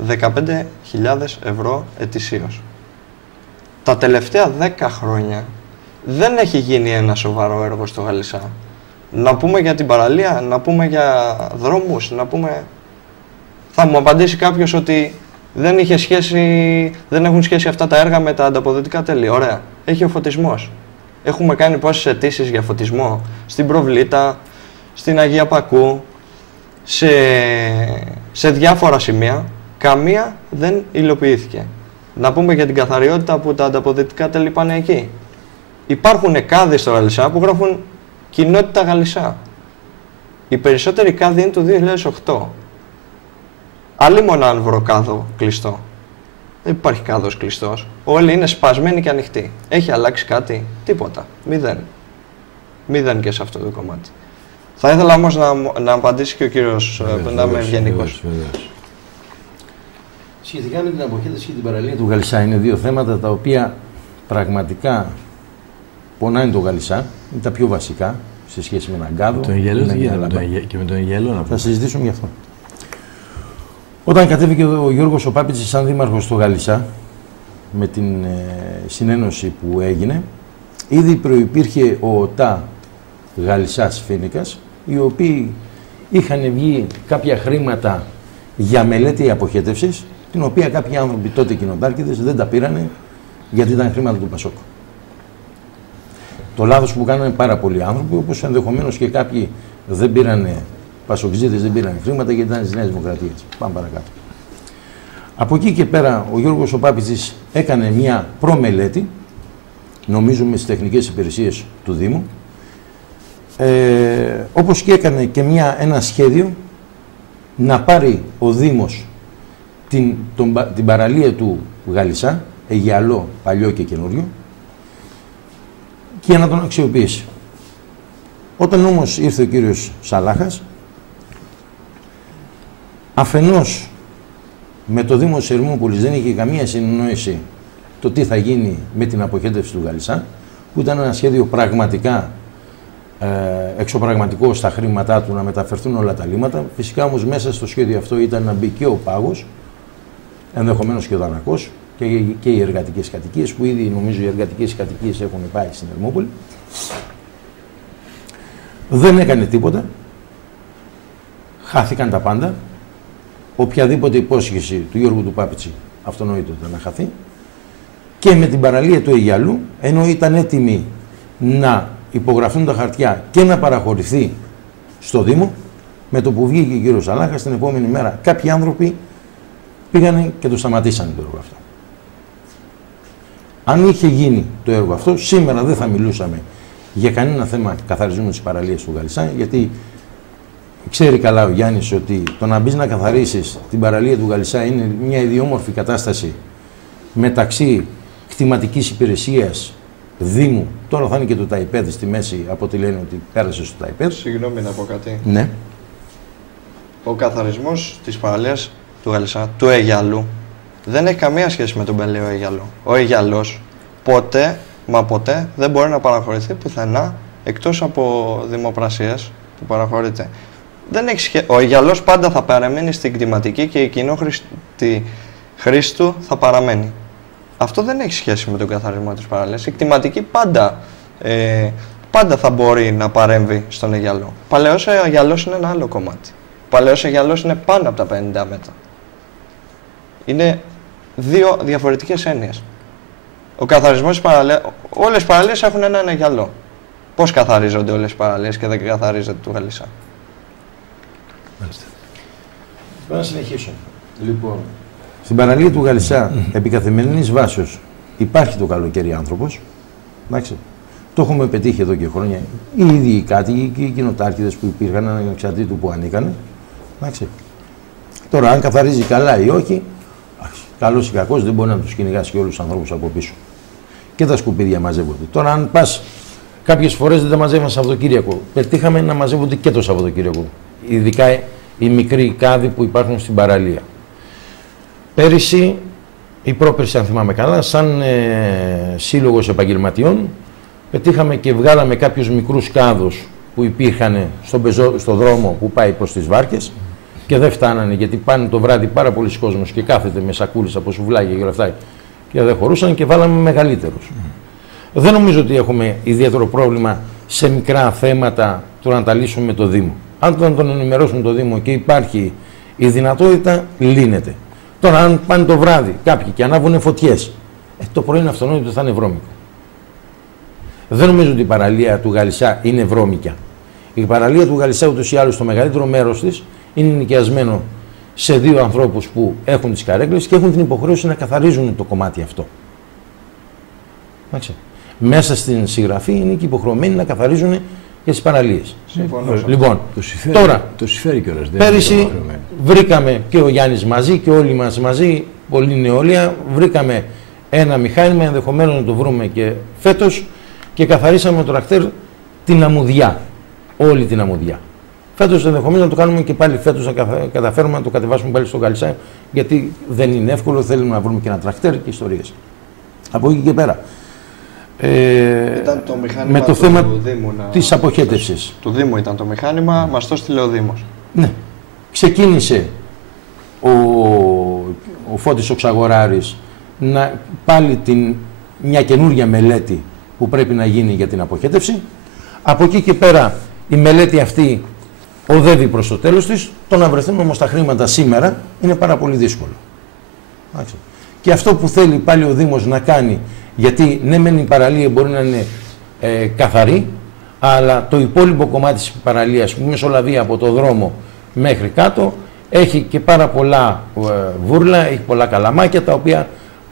15.000 ευρώ ετησίως. Τα τελευταία 10 χρόνια δεν έχει γίνει ένα σοβαρό έργο στο Γαλισσά. Να πούμε για την παραλία, να πούμε για δρόμους, να πούμε... Θα μου απαντήσει κάποιος ότι δεν έχουν σχέση αυτά τα έργα με τα ανταποδοτικά τέλη. Ωραία. Έχει ο φωτισμός. Έχουμε κάνει πόσες αιτήσεις για φωτισμό στην Προβλήτα, στην Αγία Πακού, σε διάφορα σημεία. Καμία δεν υλοποιήθηκε. Να πούμε για την καθαριότητα που τα ανταποδοτικά τέλη πάνε εκεί. Υπάρχουν κάδοι στο Γαλισσά που γράφουν κοινότητα Γαλισσά. Οι περισσότεροι κάδοι είναι του 2008. Αλλήμον αν βρω κάδο κλειστό. Δεν υπάρχει κάδος κλειστός. Όλοι είναι σπασμένοι και ανοιχτοί. Έχει αλλάξει κάτι? Τίποτα. Μηδέν και σε αυτό το κομμάτι. Θα ήθελα όμως να απαντήσει και ο κύριος, να είμαι ευγενικός. Σχετικά με την αποχέτευση και την παραλία του Γαλισσά, είναι δύο θέματα τα οποία πραγματικά πονάνε το Γαλισσά. Είναι τα πιο βασικά σε σχέση με έναν κάδο. Και με τον Αιγέλο. Θα συζητήσουμε γι' αυτό. Όταν κατέβηκε ο Γιώργος ο Πάπητσης σαν δήμαρχος στο Γαλισσά, με την συνένωση που έγινε, ήδη προϋπήρχε ο ΟΤΑ Γαλισσάς Φοίνικας, οι οποίοι είχαν βγει κάποια χρήματα για μελέτη αποχέτευσης, την οποία κάποιοι άνθρωποι τότε κοινοτάρχηδες δεν τα πήρανε γιατί ήταν χρήματα του Πασόκ. Το λάθος που κάνανε πάρα πολλοί άνθρωποι, όπως ενδεχομένως και κάποιοι δεν πήρανε, πασοκζίδες δεν πήρανε χρήματα γιατί ήταν της Νέας Δημοκρατίας. Πάμε παρακάτω. Από εκεί και πέρα ο Γιώργος ο Πάπητσης έκανε μια προμελέτη, νομίζω με τις τεχνικές υπηρεσίες του Δήμου, όπως και έκανε και ένα σχέδιο να πάρει ο Δήμος την παραλία του Γαλισσά, Αιγιαλό, παλιό και καινούριο, και να τον αξιοποιήσει. Όταν όμως ήρθε ο κύριος Σαλάχας, αφενός με το Δήμο της Ερμούπολης δεν είχε καμία συνεννόηση το τι θα γίνει με την αποχέτευση του Γαλισσά, που ήταν ένα σχέδιο πραγματικά εξωπραγματικό στα χρήματά του να μεταφερθούν όλα τα λίμματα. Φυσικά όμως μέσα στο σχέδιο αυτό ήταν να μπει και ο Πάγος, ενδεχομένως και ο Δανακός και οι εργατικές κατοικίες, που ήδη νομίζω οι εργατικές κατοικίες έχουν πάει στην Ερμούπολη. Δεν έκανε τίποτα. Χάθηκαν τα πάντα. Οποιαδήποτε υπόσχεση του Γιώργου του Πάπητση αυτονόητο ήταν να χαθεί. Και με την παραλία του Αιγιαλού, ενώ ήταν έτοιμοι να υπογραφούν τα χαρτιά και να παραχωρηθεί στο Δήμο, με το που βγήκε ο κύριος Σαλάχας την επόμενη μέρα κάποιοι άνθρωποι πήγανε και το σταματήσανε το έργο αυτό. Αν είχε γίνει το έργο αυτό, σήμερα δεν θα μιλούσαμε για κανένα θέμα καθαρισμού της παραλίας του Γαλισσά, γιατί ξέρει καλά ο Γιάννης ότι το να μπεις να καθαρίσεις την παραλία του Γαλισσά είναι μια ιδιόμορφη κατάσταση μεταξύ κτηματικής υπηρεσίας, Δήμου, τώρα θα είναι και το ΤΑΙΠΕΔ στη μέση, από ό,τι λένε ότι πέρασε στο ΤΑΙΠΕΔ. Συγγνώμη να πω κάτι. Ναι. Ο καθαρισμός της παραλίας του Γαλισσά, του Αιγιαλού, δεν έχει καμία σχέση με τον Πελαίο Αιγιαλό. Ο Αιγιαλός ποτέ, μα ποτέ, δεν μπορεί να παραχωρηθεί πουθενά εκτός από δημοπρασίες που παραχωρείται. Δεν έχει Ο Αιγιαλός πάντα θα παραμένει στην κτηματική και η κοινόχρηστη χρήση του θα παραμένει. Αυτό δεν έχει σχέση με τον καθαρισμό της παραλίας. Η κτηματική πάντα θα μπορεί να παρέμβει στον Αιγιαλό. Ο Παλαιός Αιγιαλός είναι ένα άλλο κομμάτι. Ο Παλαιός Αιγιαλός είναι πάνω από τα 50 μέτρα. Είναι δύο διαφορετικές έννοιες. Ο καθαρισμός της παραλίας, όλες οι παραλίες έχουν έναν Αιγιαλό. Πώς καθαρίζονται όλες οι παραλίες και δεν καθαρίζεται του Γαλισσά? Μάλιστα. Πρέπει να συνεχίσω. Λοιπόν, στην παραλία του Γαλισσά, επί καθημερινής βάσεως, υπάρχει το καλοκαίρι άνθρωπος. Εντάξει. Το έχουμε πετύχει εδώ και χρόνια. Οι ίδιοι οι κάτοικοι και οι κοινοτάρχηδες που υπήρχαν, ανεξαρτήτου που ανήκανε. Εντάξει. Τώρα, αν καθαρίζει καλά ή όχι, καλός ή κακός, δεν μπορεί να τους κυνηγάσει και όλους τους ανθρώπους από πίσω. Και τα σκουπίδια μαζεύονται. Τώρα, αν πας, κάποιες φορές δεν τα μαζεύαν Σαββατοκύριακο. Πετύχαμε να μαζεύονται και το Σαββατοκύριακο. Ειδικά οι μικροί κάδοι που υπάρχουν στην παραλία. Πέρυσι, ή πρόπερσι, αν θυμάμαι καλά, σαν σύλλογος επαγγελματιών, πετύχαμε και βγάλαμε κάποιους μικρούς κάδους που υπήρχαν στον δρόμο που πάει προς τις Βάρκες και δεν φτάνανε, γιατί πάνε το βράδυ πάρα πολλοί κόσμος και κάθεται με σακούλες από σουβλάκια και όλα αυτά και δεν χωρούσαν και βάλαμε μεγαλύτερους. Δεν νομίζω ότι έχουμε ιδιαίτερο πρόβλημα σε μικρά θέματα το να τα λύσουμε με το Δήμο. Αν τον ενημερώσουμε το Δήμο και υπάρχει η δυνατότητα, λύνεται. Τώρα, αν πάνε το βράδυ κάποιοι και ανάβουν φωτιές, το πρωί είναι αυτονόητο ότι θα είναι βρώμικο. Δεν νομίζω ότι η παραλία του Γαλισσά είναι βρώμικια. Η παραλία του Γαλισσά, ούτως ή άλλως, το μεγαλύτερο μέρος της είναι νοικιασμένο σε δύο ανθρώπους που έχουν τις καρέκλες και έχουν την υποχρέωση να καθαρίζουν το κομμάτι αυτό. Εντάξει. Μέσα στην συγγραφή είναι και υποχρεωμένοι να καθαρίζουν και τις παραλίες. Λοιπόν, το συμφέρει κιόλας. Πέρυσι βρήκαμε και ο Γιάννης μαζί και όλοι μας μαζί, πολλή νεολαία, βρήκαμε ένα μηχάνημα, ενδεχομένως να το βρούμε και φέτος, και καθαρίσαμε με το τρακτέρ την αμμουδιά, όλη την αμμουδιά. Φέτος ενδεχομένως να το κάνουμε και πάλι φέτος, να καταφέρουμε να το κατεβάσουμε πάλι στο Γαλισσά, γιατί δεν είναι εύκολο, θέλουμε να βρούμε και ένα τρακτέρ και ιστορίες. Από εκεί και πέρα. Ήταν το μηχάνημα με το θέμα του Δήμου της αποχέτευσης. Του Δήμου ήταν το μηχάνημα, μας το στείλε ο Δήμος. Ναι. Ξεκίνησε ο Φώτης ο Ξαγοράρης πάλι μια καινούργια μελέτη που πρέπει να γίνει για την αποχέτευση. Από εκεί και πέρα η μελέτη αυτή οδεύει προς το τέλος της. Το να βρεθούν όμως τα χρήματα σήμερα είναι πάρα πολύ δύσκολο. Και αυτό που θέλει πάλι ο Δήμος να κάνει, γιατί ναι μεν η παραλία μπορεί να είναι καθαρή, αλλά το υπόλοιπο κομμάτι της παραλίας που μεσολαβεί από το δρόμο μέχρι κάτω έχει και πάρα πολλά βούρλα, έχει πολλά καλαμάκια, τα οποία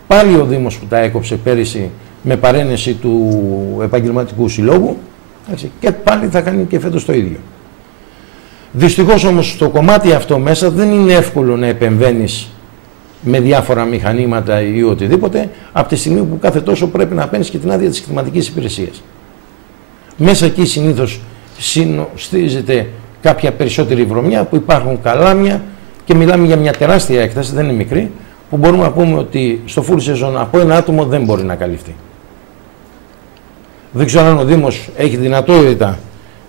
πάλι ο Δήμος που τα έκοψε πέρυσι με παρένεση του επαγγελματικού συλλόγου, και πάλι θα κάνει και φέτος το ίδιο. Δυστυχώς όμως στο κομμάτι αυτό μέσα δεν είναι εύκολο να επεμβαίνεις με διάφορα μηχανήματα ή οτιδήποτε, από τη στιγμή που κάθε τόσο πρέπει να παίρνεις και την άδεια της κτηματικής υπηρεσίας. Μέσα εκεί συνήθως συνοστίζεται κάποια περισσότερη βρωμιά, που υπάρχουν καλάμια και μιλάμε για μια τεράστια έκταση, δεν είναι μικρή, που μπορούμε να πούμε ότι στο full season από ένα άτομο δεν μπορεί να καλυφθεί. Δεν ξέρω αν ο Δήμος έχει δυνατότητα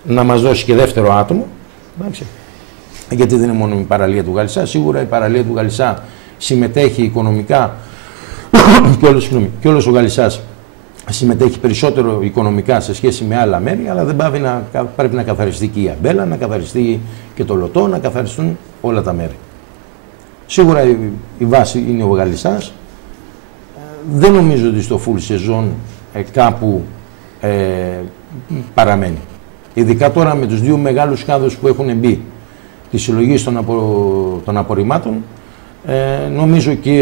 να μας δώσει και δεύτερο άτομο, εντάξει, γιατί δεν είναι μόνο η παραλία του Γαλισσά. Σίγουρα η παραλία του Γαλισσά συμμετέχει οικονομικά και όλος ο Γαλισσάς συμμετέχει περισσότερο οικονομικά σε σχέση με άλλα μέρη, αλλά δεν πρέπει να καθαριστεί και η Αμπέλα, να καθαριστεί και το Λωτό, να καθαριστούν όλα τα μέρη. Σίγουρα η βάση είναι ο Γαλισσάς. Δεν νομίζω ότι στο full season κάπου παραμένει. Ειδικά τώρα με τους δύο μεγάλους κάδους που έχουν μπει της συλλογής των απορριμμάτων, νομίζω και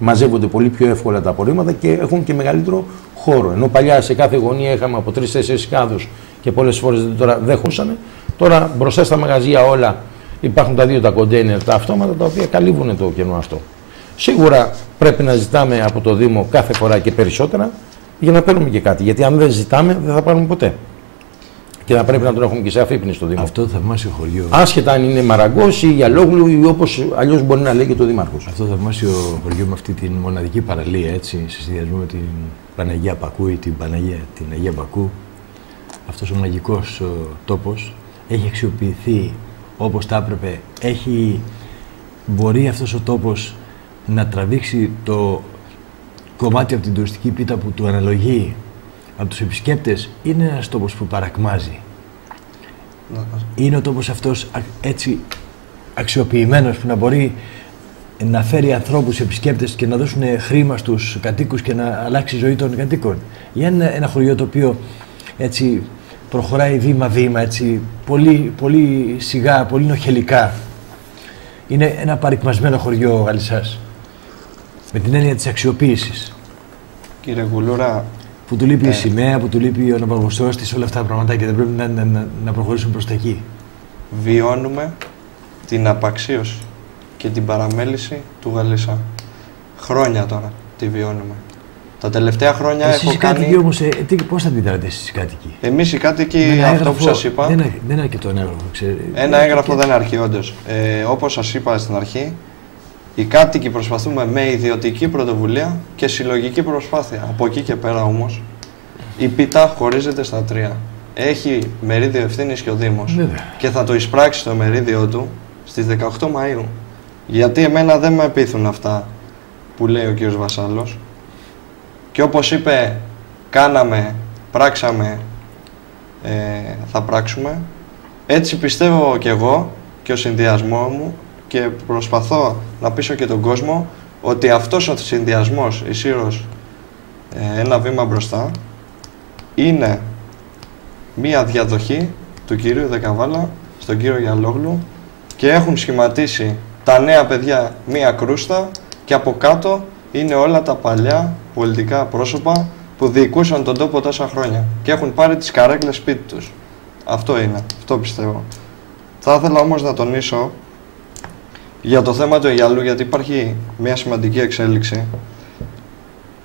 μαζεύονται πολύ πιο εύκολα τα απορρίμματα και έχουν και μεγαλύτερο χώρο. Ενώ παλιά σε κάθε γωνία είχαμε από 3-4 κάδους και πολλές φορές τώρα δεν χώσανε. Τώρα μπροστά στα μαγαζιά όλα υπάρχουν τα δύο τα κοντέινερ, τα αυτόματα, τα οποία καλύβουν το κενό αυτό. Σίγουρα πρέπει να ζητάμε από το Δήμο κάθε φορά και περισσότερα για να παίρνουμε και κάτι. Γιατί αν δεν ζητάμε, δεν θα πάρουμε ποτέ. Και θα πρέπει να τον έχουμε και σε αφύπνιση στο Δήμο. Αυτό το θαυμάσιο χωριό. Άσχετα αν είναι Μαραγκός ή Γιαλόγλου ή όπως αλλιώς μπορεί να λέγει το Δήμαρχος. Αυτό το θαυμάσιο χωριό με αυτή την μοναδική παραλία, έτσι, σε συνδυασμό με την Παναγία Πακού ή την Αγία Πακού, αυτός ο μαγικός τόπος έχει αξιοποιηθεί όπως τα έπρεπε. Μπορεί αυτός ο τόπος να τραβήξει το κομμάτι από την τουριστική πίτα που του αναλογεί από τους επισκέπτες. Είναι ένας τόπος που παρακμάζει. Είναι ο τόπος αυτός έτσι αξιοποιημένος που να μπορεί να φέρει ανθρώπους, επισκέπτες και να δώσουν χρήμα στους κατοίκους και να αλλάξει η ζωή των κατοίκων. Για ένα χωριό το οποίο έτσι προχωράει βήμα-βήμα, έτσι, πολύ σιγά, πολύ νοχελικά. Είναι ένα παρικμασμένο χωριό ο Γαλισσάς. Με την έννοια της αξιοποίησης. Κύριε Κουλούρα, που του λείπει η σημαία, που του λείπει ο ναυαγοστός της, όλα αυτά τα πράγματα και δεν πρέπει να προχωρήσουν προς τα εκεί. Βιώνουμε την απαξίωση και την παραμέληση του Γαλισσά. Χρόνια τώρα τη βιώνουμε. Τα τελευταία χρόνια έχω κάνει... Εσείς οι κάτοικοι όμως, πώς θα αντιδράτε εσείς οι κάτοικοι? Εμείς οι κάτοικοι, αυτό που σας είπα... Δεν είναι αρκετό ένα έγγραφο, ξέρετε. Ένα έγγραφο δεν αρκεί όντως. Όπως σας είπα στην αρχή, οι κάτοικοι προσπαθούμε με ιδιωτική πρωτοβουλία και συλλογική προσπάθεια. Από εκεί και πέρα όμως, η πίτα χωρίζεται στα τρία. Έχει μερίδιο ευθύνης και ο Δήμος. Και θα το εισπράξει το μερίδιο του στις 18 Μαΐου. Γιατί εμένα δεν με πείθουν αυτά που λέει ο κύριος Βασάλος. Και όπως είπε, κάναμε, πράξαμε, θα πράξουμε. Έτσι πιστεύω κι εγώ και ο συνδυασμός μου και προσπαθώ να πείσω και τον κόσμο ότι αυτός ο συνδυασμός, η Σύρος, ένα βήμα μπροστά, είναι μία διαδοχή του κυρίου Δεκαβάλα στον κύριο Γιαλόγλου και έχουν σχηματίσει τα νέα παιδιά μία κρούστα και από κάτω είναι όλα τα παλιά πολιτικά πρόσωπα που διοικούσαν τον τόπο τόσα χρόνια και έχουν πάρει τις καρέκλες σπίτι τους. Αυτό είναι, αυτό πιστεύω. Θα ήθελα όμως να τονίσω για το θέμα του Αιγιαλού, γιατί υπάρχει μια σημαντική εξέλιξη.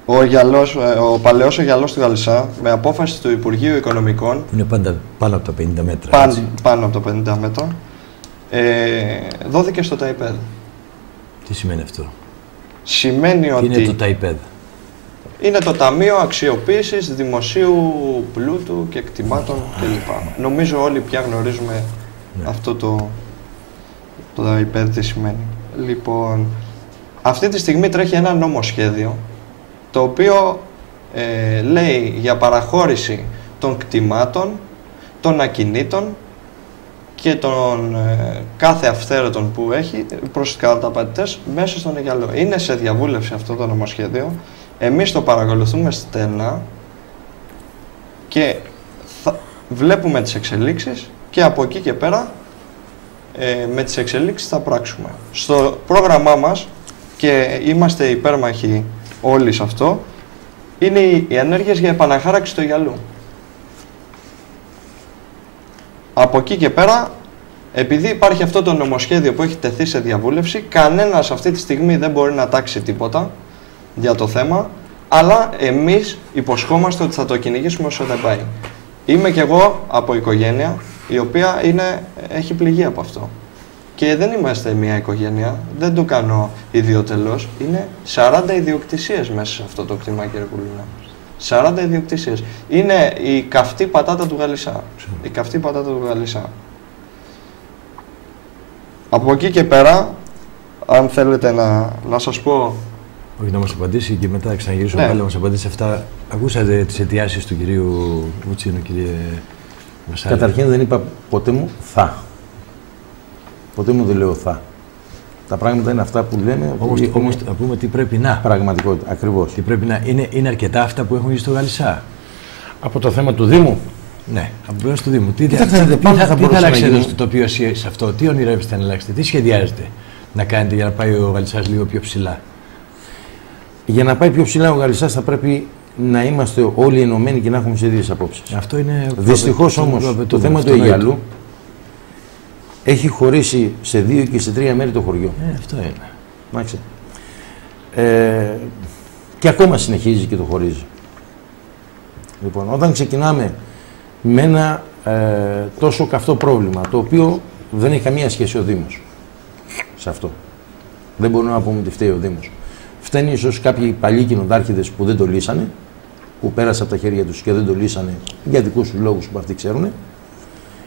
Ο παλαιός Αιγιαλός του Γαλισσά, με απόφαση του Υπουργείου Οικονομικών... Είναι πάντα πάνω από τα 50 μέτρα. Πάνω από τα 50 μέτρα. Δόθηκε στο ΤΑΙΠΕΔ. Τι σημαίνει αυτό? Σημαίνει ότι... Είναι το ΤΑΙΠΕΔ. Είναι το Ταμείο Αξιοποίησης Δημοσίου Πλούτου και Εκτιμάτων κλπ. Νομίζω όλοι πια γνωρίζουμε αυτό το ΤΑΙΠΕΔ τι σημαίνει. Λοιπόν, αυτή τη στιγμή τρέχει ένα νομοσχέδιο το οποίο λέει για παραχώρηση των κτημάτων, των ακινήτων και των κάθε αυθαίρετων που έχει προς τους καταπατητές μέσα στον Αιγιαλό. Είναι σε διαβούλευση αυτό το νομοσχέδιο. Εμείς το παρακολουθούμε στενά και βλέπουμε τις εξελίξεις και από εκεί και πέρα με τις εξελίξεις θα πράξουμε. Στο πρόγραμμά μας, και είμαστε υπέρμαχοι όλοι σε αυτό, είναι οι ενέργειες για επαναχάραξη του Αιγιαλού. Από εκεί και πέρα, επειδή υπάρχει αυτό το νομοσχέδιο που έχει τεθεί σε διαβούλευση, κανένας αυτή τη στιγμή δεν μπορεί να τάξει τίποτα για το θέμα, αλλά εμείς υποσχόμαστε ότι θα το κυνηγήσουμε όσο δεν πάει. Είμαι κι εγώ από οικογένεια η οποία έχει πληγεί από αυτό. Και δεν είμαστε μια οικογένεια, δεν το κάνω ιδιωτελώς. Είναι 40 ιδιοκτησίες μέσα σε αυτό το κτήμα, κύριε Κουλούνα. 40 ιδιοκτησίες. Είναι η καυτή πατάτα του Γαλισσά. Η καυτή πατάτα του Γαλισσά. Από εκεί και πέρα, αν θέλετε να σας πω... Όχι, να μας απαντήσει και μετά ξαναγυρίσουμε πάλι να μας απαντήσει αυτά. Ακούσατε τις αιτιάσεις του κυρίου Βουτσίνου, κύριε Βασάλη? Καταρχήν δεν είπα ποτέ μου θα. Ποτέ μου δεν λέω θα. Τα πράγματα είναι αυτά που λέμε. Όμως να πούμε τι πρέπει να. Πραγματικότητα, ακριβώς. Τι πρέπει να. Είναι αρκετά αυτά που έχουν γίνει στο Γαλισσά. Από το θέμα του Δήμου. Ναι, από πλευρά του Δήμου. Τι θα αλλάξετε στο τοπίο σε αυτό, τι ονειρεύεστε να αλλάξετε, τι σχεδιάζετε να κάνετε για να πάει ο Γαλισσάς λίγο πιο ψηλά? για να πάει πιο ψηλά ο Γαλισσάς θα πρέπει να είμαστε όλοι ενωμένοι και να έχουμε τις ίδιες απόψεις. Αυτό είναι. Δυστυχώς όμως το θέμα του Αιγιαλού έχει χωρίσει σε 2 και σε 3 μέρη το χωριό. Αυτό είναι. Μάλιστα. Και ακόμα συνεχίζει και το χωρίζει. Λοιπόν, όταν ξεκινάμε με ένα τόσο καυτό πρόβλημα, το οποίο δεν έχει καμία σχέση ο Δήμος σε αυτό. Δεν μπορούμε να πούμε ότι φταίει ο Δήμος. Φταίνει ίσως κάποιοι παλιοί κοινοτάρχηδες που δεν το λύσανε, που πέρασε από τα χέρια τους και δεν το λύσανε για δικούς τους λόγους που αυτοί ξέρουν,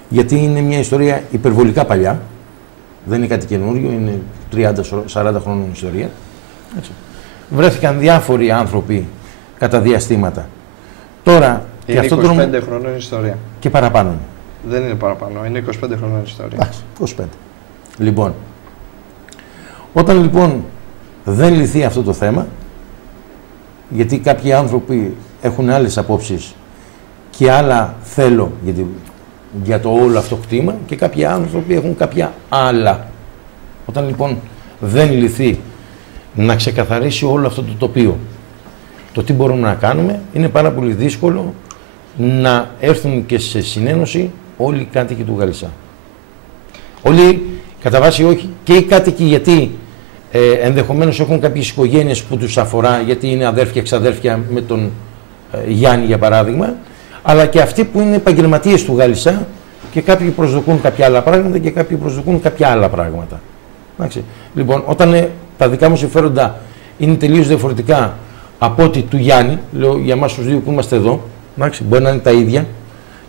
γιατί είναι μια ιστορία υπερβολικά παλιά, δεν είναι κάτι καινούριο, είναι 30-40 χρόνων ιστορία. Έτσι. Βρέθηκαν διάφοροι άνθρωποι κατά διαστήματα. Τώρα, είναι και αυτό 25 χρονών ιστορία. Και παραπάνω. Δεν είναι παραπάνω, είναι 25 χρονών ιστορία. 25. Λοιπόν, όταν λοιπόν δεν λυθεί αυτό το θέμα, γιατί κάποιοι άνθρωποι έχουν άλλες απόψεις και άλλα θέλω για το όλο αυτό κτήμα και κάποιοι άνθρωποι έχουν κάποια άλλα. Όταν λοιπόν δεν λυθεί να ξεκαθαρίσει όλο αυτό το τοπίο, το τι μπορούμε να κάνουμε, είναι πάρα πολύ δύσκολο να έρθουν και σε συνένωση όλοι οι κάτοικοι του Γαλισσά. Όλοι, κατά βάση όχι, και οι κάτοικοι γιατί ενδεχομένως έχουν κάποιες οικογένειες που τους αφορά, γιατί είναι αδέρφια, εξαδέρφια με τον Γιάννη για παράδειγμα, αλλά και αυτοί που είναι επαγγελματίες του Γαλισσά και κάποιοι προσδοκούν κάποια άλλα πράγματα και κάποιοι προσδοκούν κάποια άλλα πράγματα. Εντάξει. Λοιπόν, όταν τα δικά μου συμφέροντα είναι τελείως διαφορετικά από ότι του Γιάννη, λέω για εμάς τους δύο που είμαστε εδώ, εντάξει, μπορεί να είναι τα ίδια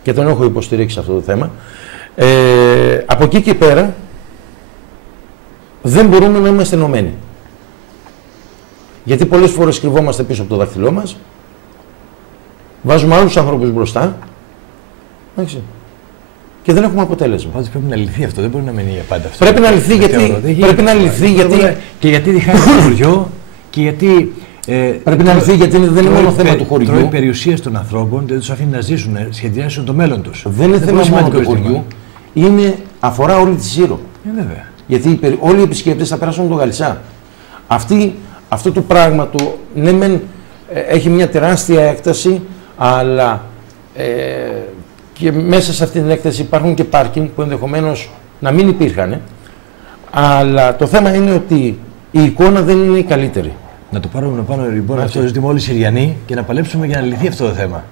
και τον έχω υποστηρίξει αυτό το θέμα, από εκεί και πέρα δεν μπορούμε να είμαστε ενωμένοι. Γιατί πολλές φορές κρυβόμαστε πίσω από το δάχτυλό μας, βάζουμε άλλους ανθρώπους μπροστά, εντάξει, και δεν έχουμε αποτέλεσμα. Πάντως πρέπει να λυθεί αυτό, δεν μπορεί να μείνει για πάντα αυτό. Πρέπει να λυθεί γιατί. Και γιατί διχάζει το χωριό και γιατί. Πρέπει να λυθεί γιατί δεν είναι μόνο θέμα του χωριού. Τρώει περιουσίες των ανθρώπων, δεν τους αφήνει να ζήσουν, σχεδιάσουν το μέλλον τους. Δεν είναι θέμα μόνο του χωριού. Αφορά όλη τη Σύρο. Βέβαια. Γιατί όλοι οι επισκέπτες θα περάσουν το Γαλισσά. Αυτό το πράγμα του, ναι μεν έχει μια τεράστια έκταση, αλλά και μέσα σε αυτή την έκταση υπάρχουν και πάρκινγκ που ενδεχομένως να μην υπήρχαν. Αλλά το θέμα είναι ότι η εικόνα δεν είναι η καλύτερη. Να το πάρουμε πάνω λοιπόν αυτό το ζήτημα όλοι οι Συριανοί και να παλέψουμε για να λυθεί αυτό το θέμα.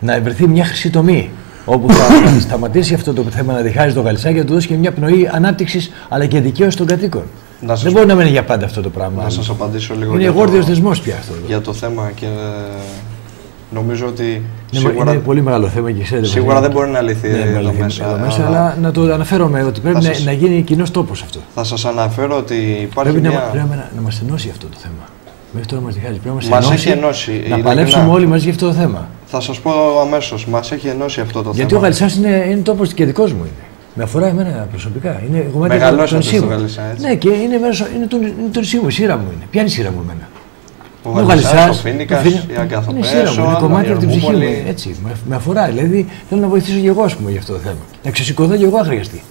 Να βρεθεί μια χρυσή τομή όπου θα σταματήσει αυτό το θέμα να διχάζει το Γαλισσά και να του δώσει και μια πνοή ανάπτυξης αλλά και δικαίωση των κατοίκων. Δεν μπορεί να μένει για πάντα αυτό το πράγμα. Να σας απαντήσω λίγο. Είναι γόρδιος δεσμός πια αυτό. Για το θέμα και νομίζω ότι. Είναι πολύ μεγάλο θέμα και ξέρετε. Σίγουρα δεν μπορεί να λυθεί εδώ μέσα. Αλλά να το αναφέρομαι ότι πρέπει να γίνει κοινός τόπος αυτό. Θα σας αναφέρω ότι υπάρχει. Πρέπει να μας ενώσει αυτό το θέμα. Μέχρι τώρα μας διχάζει. Πρέπει να μας έχει ενώσει. Να παλέψουμε όλοι μαζί για αυτό το θέμα. Θα σας πω αμέσως. Μας έχει ενώσει αυτό το θέμα. Γιατί ο Γαλισσάς είναι τόπος και δικός μου είναι. Με αφορά εμένα προσωπικά. Μεγαλώσατε στο Γαλισσά, έτσι. Ναι, και είναι το νησί μου, η σύρα μου είναι. Ποια είναι η σύρα μου εμένα. Ο Γαλισσάς, ο Φοίνικας, η Αγκαθοπέσο, είναι κομμάτι από την ψυχή μου. Έτσι, με αφορά. Δηλαδή θέλω να βοηθήσω και εγώ για αυτό το θέμα. Να ξεσηκωθώ και εγώ αν χρειαστεί.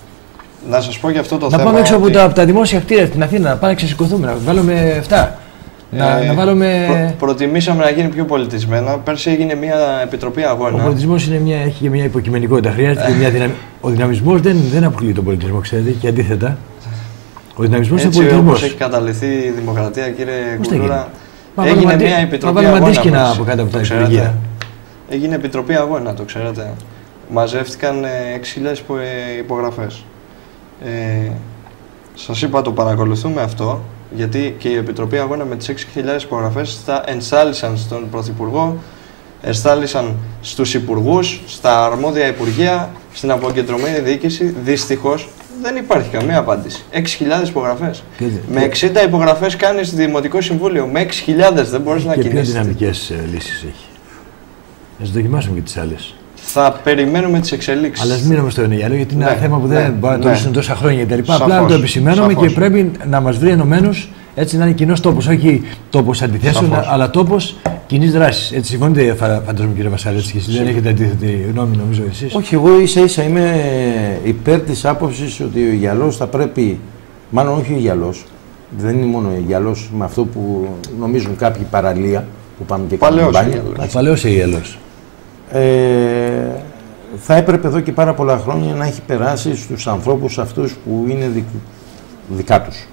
Να σας πω για αυτό το θέμα. Να πάμε έξω από τα δημόσια κτίρια στην Αθήνα, να πάμε να ξεσηκωθούμε, να βάλουμε αυτά. Να βάλουμε. Προτιμήσαμε να γίνει πιο πολιτισμένα. Πέρσι έγινε μια επιτροπή αγώνα. Ο πολιτισμός έχει και μια υποκειμενικότητα. Χρειάζεται και μια Ο δυναμισμός δεν αποκλείει τον πολιτισμό, ξέρετε, και αντίθετα. Ο δυναμισμός είναι πολιτισμός. Όπως έχει καταληθεί η δημοκρατία, κύριε Κουλούρα, έγινε μια επιτροπή αγώνα. Από κάτω από τα υπουργεία. Έγινε επιτροπή αγώνα, το ξέρετε. Μαζεύτηκαν 6.000 υπογραφές. Σας είπα, το παρακολουθούμε αυτό. Γιατί και η Επιτροπή Αγώνα με τις 6.000 υπογραφές ενστάλησαν στον Πρωθυπουργό, ενστάλησαν στους υπουργούς, στα αρμόδια υπουργεία, στην αποκεντρωμένη διοίκηση. Δυστυχώς δεν υπάρχει καμία απάντηση. 6.000 υπογραφές. Με 60 υπογραφές κάνεις Δημοτικό Συμβούλιο. Με 6.000 δεν μπορείς να κινήσεις. Και πιο δυναμικές λύσεις έχει. Ας δοκιμάσουμε και τις άλλες. Θα περιμένουμε τις εξελίξεις. Αλλά ας μείνουμε στο Αιγιαλό, γιατί είναι ένα θέμα που δεν μπορεί να το λύσουν τόσα χρόνια κτλ. Απλά να το επισημαίνουμε και πρέπει να μας βρει ενωμένους, έτσι να είναι κοινός τόπος. Όχι τόπος αντιθέσεων, αλλά τόπος κοινής δράσης. Έτσι συμφωνείτε, φαντάζομαι, κύριε Βασάρη, έτσι και εσείς δεν έχετε αντίθετη γνώμη, νομίζω εσείς. Όχι, εγώ ίσα-ίσα είμαι υπέρ της άποψης ότι ο Αιγιαλός θα πρέπει, μάλλον όχι ο Αιγιαλός, δεν είναι μόνο Αιγιαλός, με αυτό που νομίζουν κάποιοι παραλία, που πάμε και κάνουμε μπάνια. Παλαιός Αιγιαλός. Θα έπρεπε εδώ και πάρα πολλά χρόνια να έχει περάσει στους ανθρώπους αυτούς που είναι δικά τους.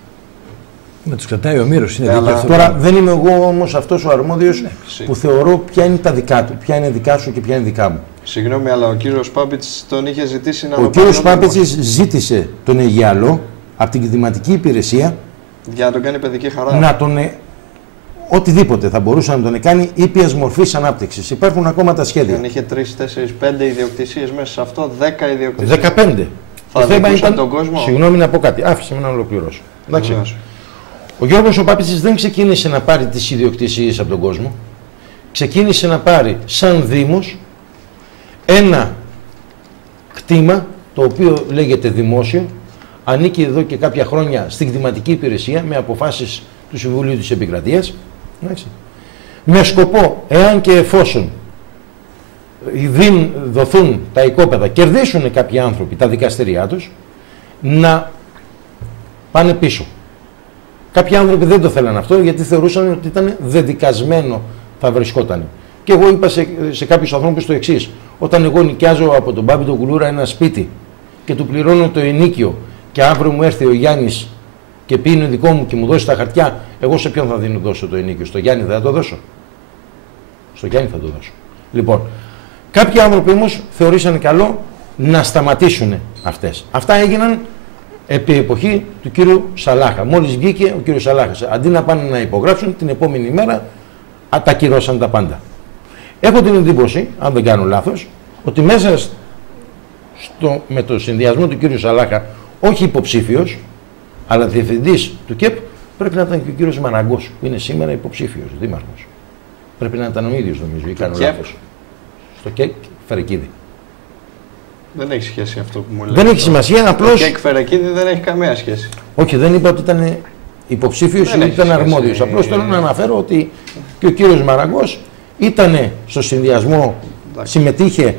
Να τους κρατάει ο Μύρος, είναι δίκαιο αυτό. Τώρα δεν είμαι εγώ όμως αυτός ο αρμόδιος που θεωρώ ποια είναι τα δικά του, ποια είναι δικά σου και ποια είναι δικά μου. Συγγνώμη, αλλά ο κύριος Πάπιτς τον είχε ζητήσει να Ο κύριος Πάπιτς ζήτησε τον Αιγιαλό από την κτηματική υπηρεσία για να τον κάνει παιδική χαρά. Να τον. Οτιδήποτε θα μπορούσε να τον κάνει ήπιας μορφής ανάπτυξης. Υπάρχουν ακόμα τα σχέδια. Αν είχε 3, 4, 5 ιδιοκτησίες μέσα σε αυτό, 10 ιδιοκτησίες. 15. Θα δικούσαν τον κόσμο. Συγγνώμη να πω κάτι. Άφησε με να ολοκληρώσω. Εντάξει. Ο Γιώργος ο Πάπητσης δεν ξεκίνησε να πάρει τις ιδιοκτησίες από τον κόσμο. Ξεκίνησε να πάρει σαν Δήμος ένα κτήμα το οποίο λέγεται δημόσιο. Ανήκει εδώ και κάποια χρόνια στην κτηματική υπηρεσία με αποφάσεις του Συμβουλίου της Επικρατείας. Με σκοπό, εάν και εφόσον δοθούν τα οικόπεδα, κερδίσουν κάποιοι άνθρωποι τα δικαστηριά τους, να πάνε πίσω. Κάποιοι άνθρωποι δεν το θέλαν αυτό γιατί θεωρούσαν ότι ήταν δεδικασμένο θα βρισκόταν. Και εγώ είπα σε κάποιους ανθρώπους το εξής: όταν εγώ νοικιάζω από τον Μπάμπη τον Κουλούρα ένα σπίτι και του πληρώνω το ενοίκιο και αύριο μου έρθει ο Γιάννης και πει είναι δικό μου και μου δώσει τα χαρτιά, εγώ σε ποιον θα δώσω το ενοίκιο? Στο Γιάννη δεν θα το δώσω? Στο Γιάννη θα το δώσω. Λοιπόν, κάποιοι άνθρωποι όμως θεωρήσαν καλό να σταματήσουν αυτές. Αυτά έγιναν επί εποχή του κύριου Σαλάχα. Μόλις βγήκε ο κύριος Σαλάχας, αντί να πάνε να υπογράψουν, την επόμενη μέρα τα κυρώσαν τα πάντα. Έχω την εντύπωση, αν δεν κάνω λάθος, ότι μέσα με το συνδυασμό του κύριου Σαλάχα, όχι υποψήφιος, αλλά διευθυντής του ΚΕΠ, πρέπει να ήταν και ο κύριος Μαραγκός, που είναι σήμερα υποψήφιος δήμαρχος. Πρέπει να ήταν ο ίδιος, νομίζω, ή κάνω λάθος. Στο ΚΕΚ Φερεκίδη. Δεν έχει σχέση αυτό που μου λέει. Δεν έχει σημασία, απλώς. Το ΚΕΚ Φερεκίδη δεν έχει καμία σχέση. Όχι, δεν είπα ότι ήταν υποψήφιος ή ήταν αρμόδιος. Απλώς θέλω να αναφέρω ότι και ο κύριος Μαραγκός ήταν στο συνδυασμό, συμμετείχε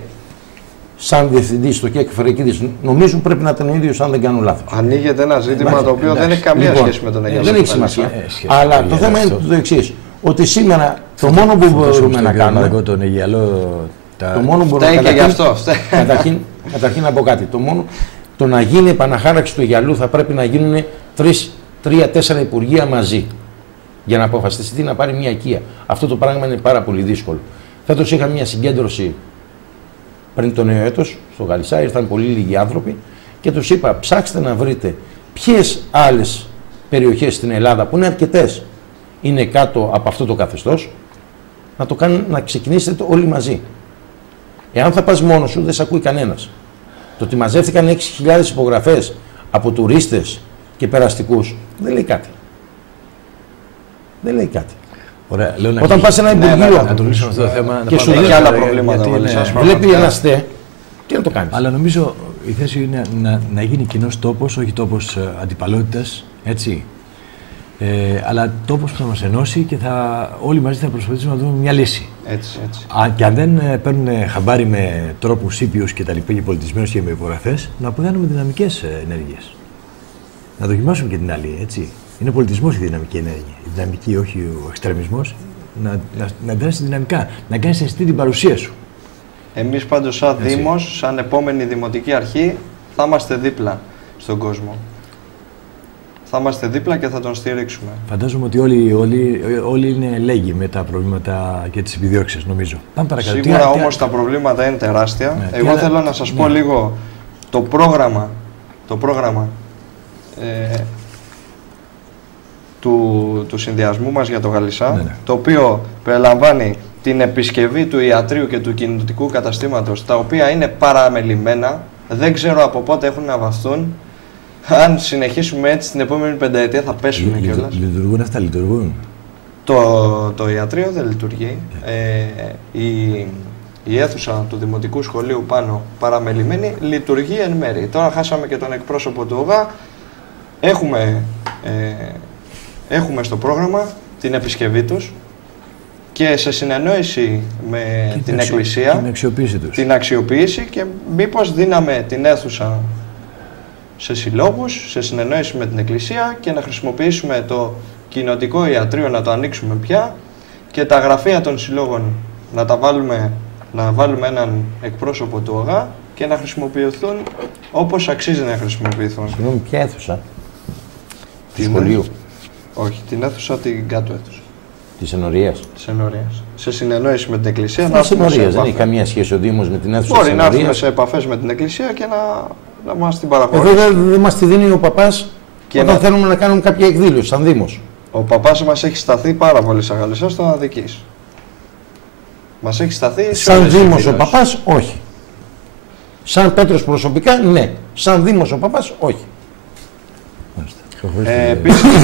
σαν διευθυντής στο ΚΕΚ Φερεκίδης. Νομίζω πρέπει να ήταν ο ίδιος, αν δεν κάνω λάθος. Ανοίγεται ένα ζήτημα το οποίο δεν έχει καμία σχέση με τον Αιγιαλό. Δεν έχει σημασία. Αλλά το θέμα είναι το εξής: ότι σήμερα το μόνο που μπορούμε να κάνουμε. Το μόνο που μπορούμε να κάνουμε. Καταρχήν να πω κάτι. Το να γίνει επαναχάραξη του Αιγιαλού θα πρέπει να γίνουν 3-4 υπουργεία μαζί για να αποφασιστεί να πάρει μια οικία. Αυτό το πράγμα είναι πάρα πολύ δύσκολο. Φέτος είχα μια συγκέντρωση πριν το νέο έτος στο Γαλισσά, ήρθαν πολύ λίγοι άνθρωποι και τους είπα: ψάξτε να βρείτε ποιες άλλες περιοχές στην Ελλάδα που είναι αρκετές είναι κάτω από αυτό το καθεστώς, να ξεκινήσετε όλοι μαζί. Εάν θα πας μόνος σου, δεν σε ακούει κανένας. Το ότι μαζεύτηκαν 6.000 υπογραφές από τουρίστες και περαστικούς δεν λέει κάτι. Δεν λέει κάτι. Ωραία, όταν πας σε ένα υπουργείο να το λύσουμε αυτό το θέμα και σου λέει άλλα προβλήματα, βλέπει ένα αστέ, τι να το κάνεις? Αλλά νομίζω η θέση είναι να γίνει κοινός τόπος, όχι τόπος αντιπαλότητας, έτσι. Αλλά τόπος που θα μας ενώσει και όλοι μαζί θα προσπαθήσουμε να δούμε μια λύση. Έτσι. Και αν δεν παίρνουν χαμπάρι με τρόπους ήπιους και τα λοιπά και πολιτισμένους και με υπογραφές, να κάνουμε δυναμικές ενέργειες. Να δοκιμάσουμε και την άλλη, έτσι. Είναι πολιτισμός η δυναμική ενέργεια. Η δυναμική, όχι ο εξτρεμισμός. Να δράσεις δυναμικά, να κάνεις αισθητή την παρουσία σου. Εμείς πάντως σαν Δήμος, σαν επόμενη δημοτική αρχή, θα είμαστε δίπλα στον κόσμο. Θα είμαστε δίπλα και θα τον στηρίξουμε. Φαντάζομαι ότι όλοι είναι λέγοι με τα προβλήματα και τις επιδιώξεις, νομίζω. Πάμε παρακάτω. Σίγουρα όμως τα προβλήματα είναι τεράστια. Ναι, εγώ θέλω να σας πω λίγο το πρόγραμμα του συνδυασμού μας για το Γαλισσά, το οποίο περιλαμβάνει την επισκευή του ιατρείου και του κινητικού καταστήματος, τα οποία είναι παραμελημένα, δεν ξέρω από πότε έχουν να βαφθούν. Αν συνεχίσουμε έτσι την επόμενη πενταετία θα πέσουμε κιόλας. Λειτουργούν αυτά, λειτουργούν. Το ιατρείο δεν λειτουργεί. Η αίθουσα του Δημοτικού Σχολείου πάνω παραμελημένη λειτουργεί εν μέρη. Τώρα χάσαμε και τον εκπρόσωπο του ΟΓΑ. Έχουμε στο πρόγραμμα την επισκευή τους και σε συνεννόηση με την Εκκλησία την αξιοποίηση τους. Την αξιοποίηση και μήπως δίναμε την αίθουσα σε συλλόγους, σε συνεννόηση με την Εκκλησία και να χρησιμοποιήσουμε το κοινοτικό ιατρείο, να το ανοίξουμε πια και τα γραφεία των συλλόγων να βάλουμε έναν εκπρόσωπο του ΟΓΑ και να χρησιμοποιηθούν όπως αξίζει να χρησιμοποιηθούν. Συγγνώμη, ποια αίθουσα? Του σχολείου? Όχι, την αίθουσα την κάτω αίθουσα. Της ενορίας. Της ενορίας. Σε συνεννόηση με την Εκκλησία. Της ενορίας δεν έχει καμία σχέση ο Δήμος με την αίθουσα της ενορίας. Μπορεί να έρθουμε σε επαφές με την Εκκλησία και να μας την παραχωρήσει. Εδώ δεν μας τη δίνει ο παπάς όταν θέλουμε να κάνουμε κάποια εκδήλωση σαν Δήμος. Ο παπάς μας έχει σταθεί πάρα πολύ σαν Γαλλισσάς στο να δικήσει. Μας έχει σταθεί σαν Δήμος ο παπάς, όχι. Σαν Πέτρος προσωπικά, ναι. Σαν Δήμος ο παπάς, όχι. Επίσης,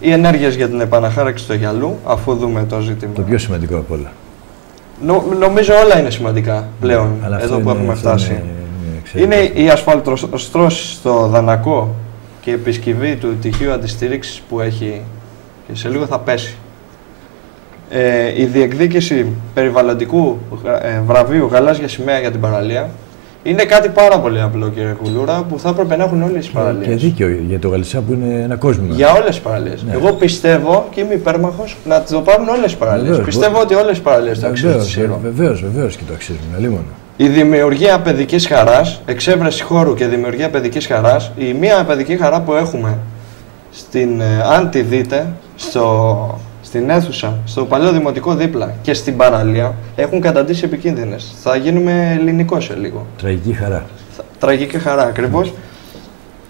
οι ενέργειες για την επαναχάραξη του Αγιαλού, αφού δούμε το ζήτημα. Το πιο σημαντικό απ' όλα. Νομίζω όλα είναι σημαντικά πλέον, εδώ που έχουμε φτάσει. Είναι η ασφαλτοστρώση στο Δανακό και η επισκευή του τυχείου αντιστήριξης που έχει και σε λίγο θα πέσει. Η διεκδίκηση περιβαλλοντικού βραβείου Γαλάζια Σημαία για την παραλία είναι κάτι πάρα πολύ απλό, κύριε Κουλούρα, που θα έπρεπε να έχουν όλες οι παραλίες. Και δίκαιο για το Γαλισσά που είναι ένα κόσμο. Για όλες τις παραλίες. Ναι. Εγώ πιστεύω και είμαι υπέρμαχος να το πάρουν όλες οι παραλίες. Πιστεύω ότι όλες οι παραλίες το αξίζουν στη Σύρο. Βεβαίως και το αξίζουν. Αλίμονο. Η δημιουργία παιδικής χαράς, εξέβρεση χώρου και δημιουργία παιδικής χαράς, η μία παιδική χαρά που έχουμε αν τη δείτε, στην αίθουσα, στο παλιό δημοτικό δίπλα και στην παραλία, έχουν καταντήσει επικίνδυνες. Θα γίνουμε ελληνικό σε λίγο. Τραγική χαρά. Τραγική χαρά, ακριβώς.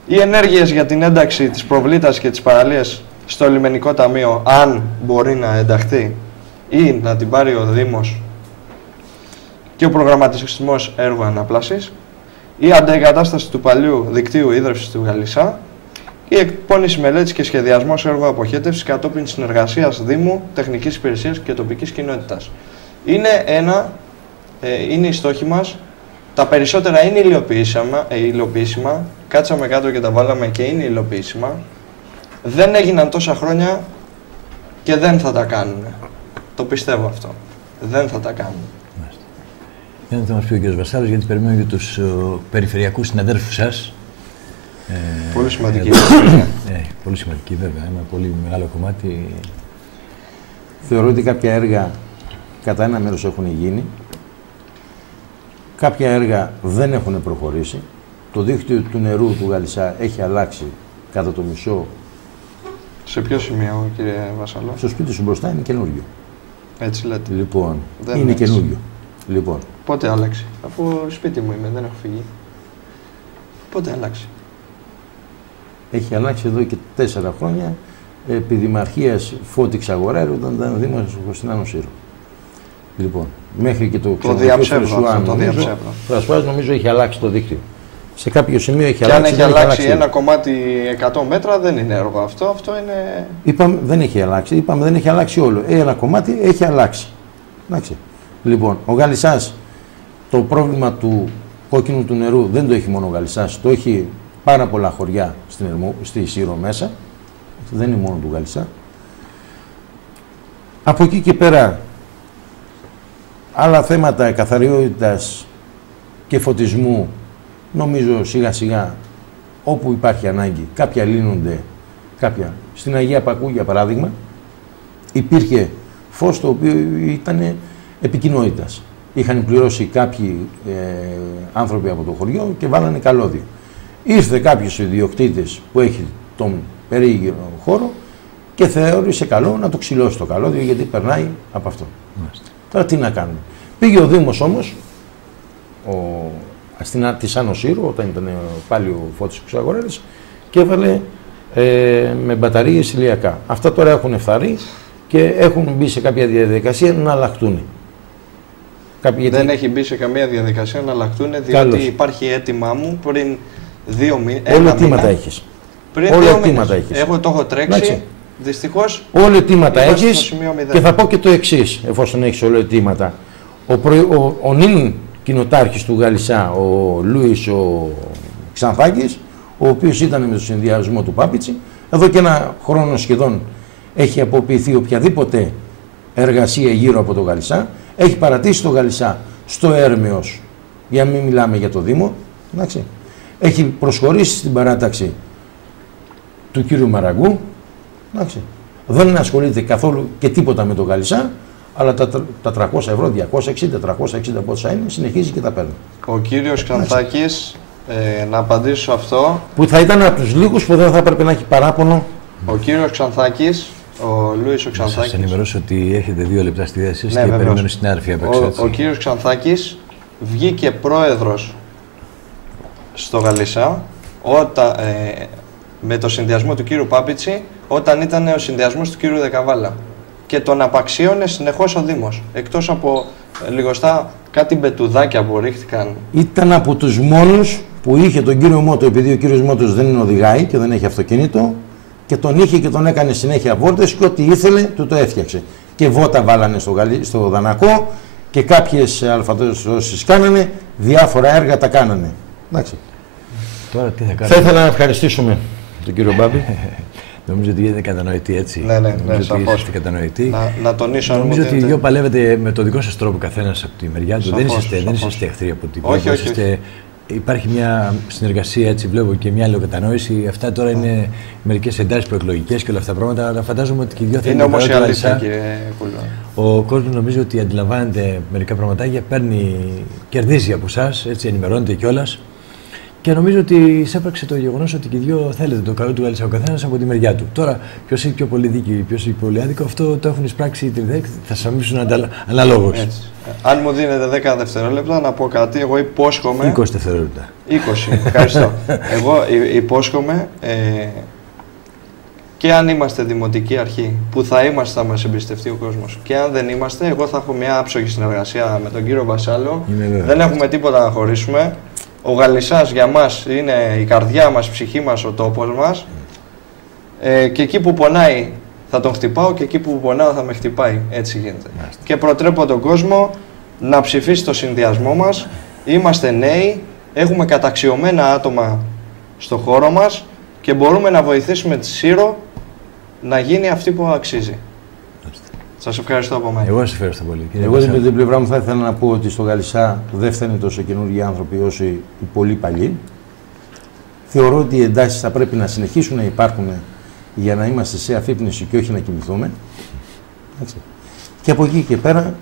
Οι ενέργειες για την ένταξη της προβλήτας και της παραλίας στο λιμενικό ταμείο, αν μπορεί να ενταχθεί ή να την πάρει ο Δήμος, και ο προγραμματισμός έργου ανάπλασης, η αντεγκατάσταση του παλιού δικτύου ίδρυυσης του Γαλλισσά, η εκπόνηση μελέτης και σχεδιασμός έργου αποχέτευσης κατόπιν συνεργασίας Δήμου, τεχνικής υπηρεσίας και τοπικής κοινότητας. Είναι οι στόχοι μας. Τα περισσότερα είναι υλοποιήσιμα. Κάτσαμε κάτω και τα βάλαμε και είναι υλοποιήσιμα. Δεν έγιναν τόσα χρόνια και δεν θα τα κάνουν. Το πιστεύω αυτό. Δεν θα τα κάνουν. Για να μας πει ο κ. Βασάλος, γιατί περιμένω για τους περιφερειακούς συναδέλφους σας. Πολύ σημαντική. Πολύ σημαντική βέβαια, ένα πολύ μεγάλο κομμάτι. Θεωρώ ότι κάποια έργα κατά ένα μέρος έχουν γίνει, κάποια έργα δεν έχουν προχωρήσει. Το δίκτυο του νερού του Γαλλισσά έχει αλλάξει κατά το μισό. Σε ποιο σημείο, κύριε Βασαλό? Στο σπίτι σου μπροστά είναι καινούριο. Έτσι λέτε. Λοιπόν, είναι καινούριο. Λοιπόν. Πότε άλλαξε? Αφού σπίτι μου είμαι, δεν έχω φύγει. Πότε άλλαξε? Έχει αλλάξει εδώ και 4 χρόνια επί Δημαρχίας Φώτη Ξαγοράρη όταν ήταν Δήμος Κωνσταντίνου Σύρου. Λοιπόν, μέχρι και το διαψεύδω. Νομίζω έχει αλλάξει το δίκτυο. Σε κάποιο σημείο έχει αλλάξει. Και αν έχει αλλάξει ένα κομμάτι 100 μέτρα, δεν είναι έργο αυτό. Αυτό είναι. Είπαμε δεν έχει αλλάξει. Είπαμε δεν έχει αλλάξει όλο. Ένα κομμάτι έχει αλλάξει. Εντάξει. Λοιπόν, ο Γαλλισσάς, το πρόβλημα του κόκκινου του νερού δεν το έχει μόνο ο Γαλλισσάς. Το έχει πάρα πολλά χωριά στη Σύρο μέσα. Δεν είναι μόνο του Γαλλισσά. Από εκεί και πέρα, άλλα θέματα καθαριότητας και φωτισμού, νομίζω σιγά σιγά όπου υπάρχει ανάγκη, κάποια λύνονται, κάποια. Στην Αγία Πακού, για παράδειγμα, υπήρχε φως το οποίο ήταν επικοινότητας. Είχαν πληρώσει κάποιοι άνθρωποι από το χωριό και βάλανε καλώδιο. Ήρθε κάποιος ιδιοκτήτης που έχει τον περίγυρο χώρο και θεώρησε καλό να το ξυλώσει το καλώδιο γιατί περνάει από αυτό. Τώρα τι να κάνουμε. Πήγε ο Δήμος όμως, της Άνω Σύρου, όταν ήταν πάλι ο Φώτης Ξαγοράρης, και έβαλε με μπαταρίες ηλιακά. Αυτά τώρα έχουν φθαρεί και έχουν μπει σε κάποια διαδικασία να αλλάχτούν. Δεν έχει μπει σε καμία διαδικασία να αλλάχτούν, διότι υπάρχει αίτημά μου πριν 2 μήνες. Όλα αιτήματα έχεις. Όλα αιτήματα έχεις. Εγώ το έχω τρέξει. Δυστυχώς. Όλα αιτήματα έχεις και θα πω και το εξής, εφόσον έχεις όλα αιτήματα. Ο νυν κοινοτάρχης του Γαλλισσά, ο Λούις ο Ξανθάκης, ο οποίος ήταν με το συνδυασμό του Πάπιτσι, εδώ και ένα χρόνο σχεδόν έχει αποποιηθεί οποιαδήποτε εργασία γύρω από το Γαλλισσά, έχει παρατήσει το Γαλλισσά στο Έρμεος, για να μην μιλάμε για το Δήμο, εντάξει. έχει προσχωρήσει στην παράταξη του κύριου Μαραγκού. Εντάξει. Δεν ασχολείται καθόλου και τίποτα με τον Γαλισσά, αλλά τα 300 ευρώ, 260, 360 πόσα είναι, συνεχίζει και τα παίρνει. Ο κύριος Ξανθάκης, να απαντήσω σε αυτό. Που θα ήταν από τους λίγους που δεν θα έπρεπε να έχει παράπονο. Ο κύριος Ξανθάκης, ο Λούις ο Ξανθάκης. Να σας ενημερώσω ότι έχετε 2 λεπτά στη διάθεσή σας, Ναι, και βεβαίως. περιμένω συνάδελφοι απ' έξω. Ο κύριος Ξανθάκης βγήκε πρόεδρος στο Γαλισσά με το συνδυασμό του κύριου Πάπιτσι, όταν ήταν ο συνδυασμός του κύριου Δεκαβάλα. Και τον απαξίωνε συνεχώς ο Δήμος. Εκτός από λιγοστά κάτι μπετουδάκια που ρίχτηκαν. Ήταν από τους μόνους που είχε τον κύριο Μότο, επειδή ο κύριος Μότος δεν οδηγάει και δεν έχει αυτοκίνητο, και τον είχε και τον έκανε συνέχεια βόλτες και ό,τι ήθελε του το έφτιαξε. Και βότα βάλανε στο Δανακό και κάποιες αλφαδόσεις κάνανε, διάφορα έργα τα κάνανε. Εντάξει. Τώρα τι θα κάνουμε. Θα ήθελα να ευχαριστήσουμε τον κύριο Μπάμπη. Νομίζω ότι είστε κατανοητοί, έτσι. Ναι, Νομίζω ότι είστε κατανοητοί. Να τονίσω αν Νομίζω μου ότι οι δίνετε. δυο παλεύετε με το δικό σας τρόπο καθένας από τη μεριά του. Σαφώς, Δεν είσαστε εχθροί από την Όχι, πλευρά. όχι. Υπάρχει μια συνεργασία, έτσι βλέπω, και μια αλληλοκατανόηση. Αυτά τώρα είναι μερικές εντάσεις προεκλογικές και όλα αυτά τα πράγματα, αλλά φαντάζομαι ότι και οι δυο θέλουν Είναι το όμως η καλό του αλήθεια, Γαλισσά. κύριε Κούλο. Ο κόσμος νομίζω ότι αντιλαμβάνεται μερικά πραγματάκια, κερδίζει από εσάς, έτσι ενημερώνεται κιόλας. Και νομίζω ότι εισέπραξε το γεγονός ότι και οι δυο θέλετε το καλό του Γαλισσά, ο καθένας από τη μεριά του. Τώρα, ποιος έχει πιο πολύ δίκιο ή ποιος έχει πιο πολύ άδικο, αυτό το έχουν εισπράξει οι τηλεθέκτες, θα σας αμύψουν αναλόγως. Έτσι. Αν μου δίνετε 10 δευτερόλεπτα να πω κάτι, εγώ υπόσχομαι. 20 δευτερόλεπτα. 20, ευχαριστώ. Εγώ υπόσχομαι και αν είμαστε δημοτική αρχή, που θα είμαστε, θα μας εμπιστευτεί ο κόσμος. Και αν δεν είμαστε, εγώ θα έχω μια άψογη συνεργασία με τον κύριο Βασάλο. Δεν έχουμε τίποτα να χωρίσουμε. Ο Γαλισσάς για μας είναι η καρδιά μας, η ψυχή μας, ο τόπος μας. Και εκεί που πονάει θα τον χτυπάω και εκεί που πονάω θα με χτυπάει. Έτσι γίνεται. Και προτρέπω τον κόσμο να ψηφίσει το συνδυασμό μας. Είμαστε νέοι, έχουμε καταξιωμένα άτομα στο χώρο μας και μπορούμε να βοηθήσουμε τη Σύρο να γίνει αυτή που αξίζει. Σας ευχαριστώ από μένα. Εγώ σας ευχαριστώ πολύ. Εγώ από την πλευρά μου θα ήθελα να πω ότι στο Γαλισσά δεν φταίνε τόσο καινούργιοι άνθρωποι όσο οι πολύ παλιοί. Θεωρώ ότι οι εντάσεις θα πρέπει να συνεχίσουν να υπάρχουν για να είμαστε σε αφύπνιση και όχι να κοιμηθούμε. Έτσι. Και από εκεί και πέρα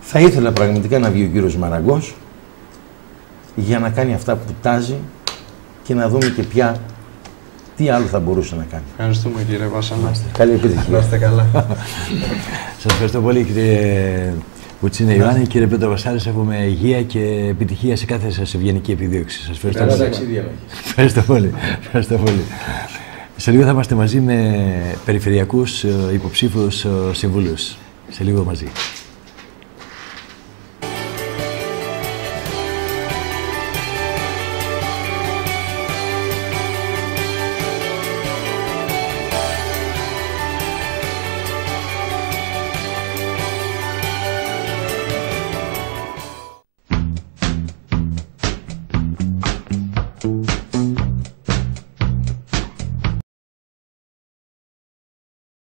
θα ήθελα πραγματικά να βγει ο κύριος Μαραγκός για να κάνει αυτά που τάζει και να δούμε και πια τι άλλο θα μπορούσε να κάνει. Ευχαριστούμε κύριε Βασάνα. Καλή επιτυχία. Να είστε καλά. Σας ευχαριστώ πολύ κύριε Βουτσίνα Ιωάννη. Κύριε Πέτρο Βασάρης, εύχομαι υγεία και επιτυχία σε κάθε σας ευγενική επιδίωξη. Σας ευχαριστώ πολύ. Ευχαριστώ πολύ. Ευχαριστώ πολύ. Σε λίγο θα είμαστε μαζί με περιφερειακούς υποψήφιους συμβούλους. Σε λίγο μαζί.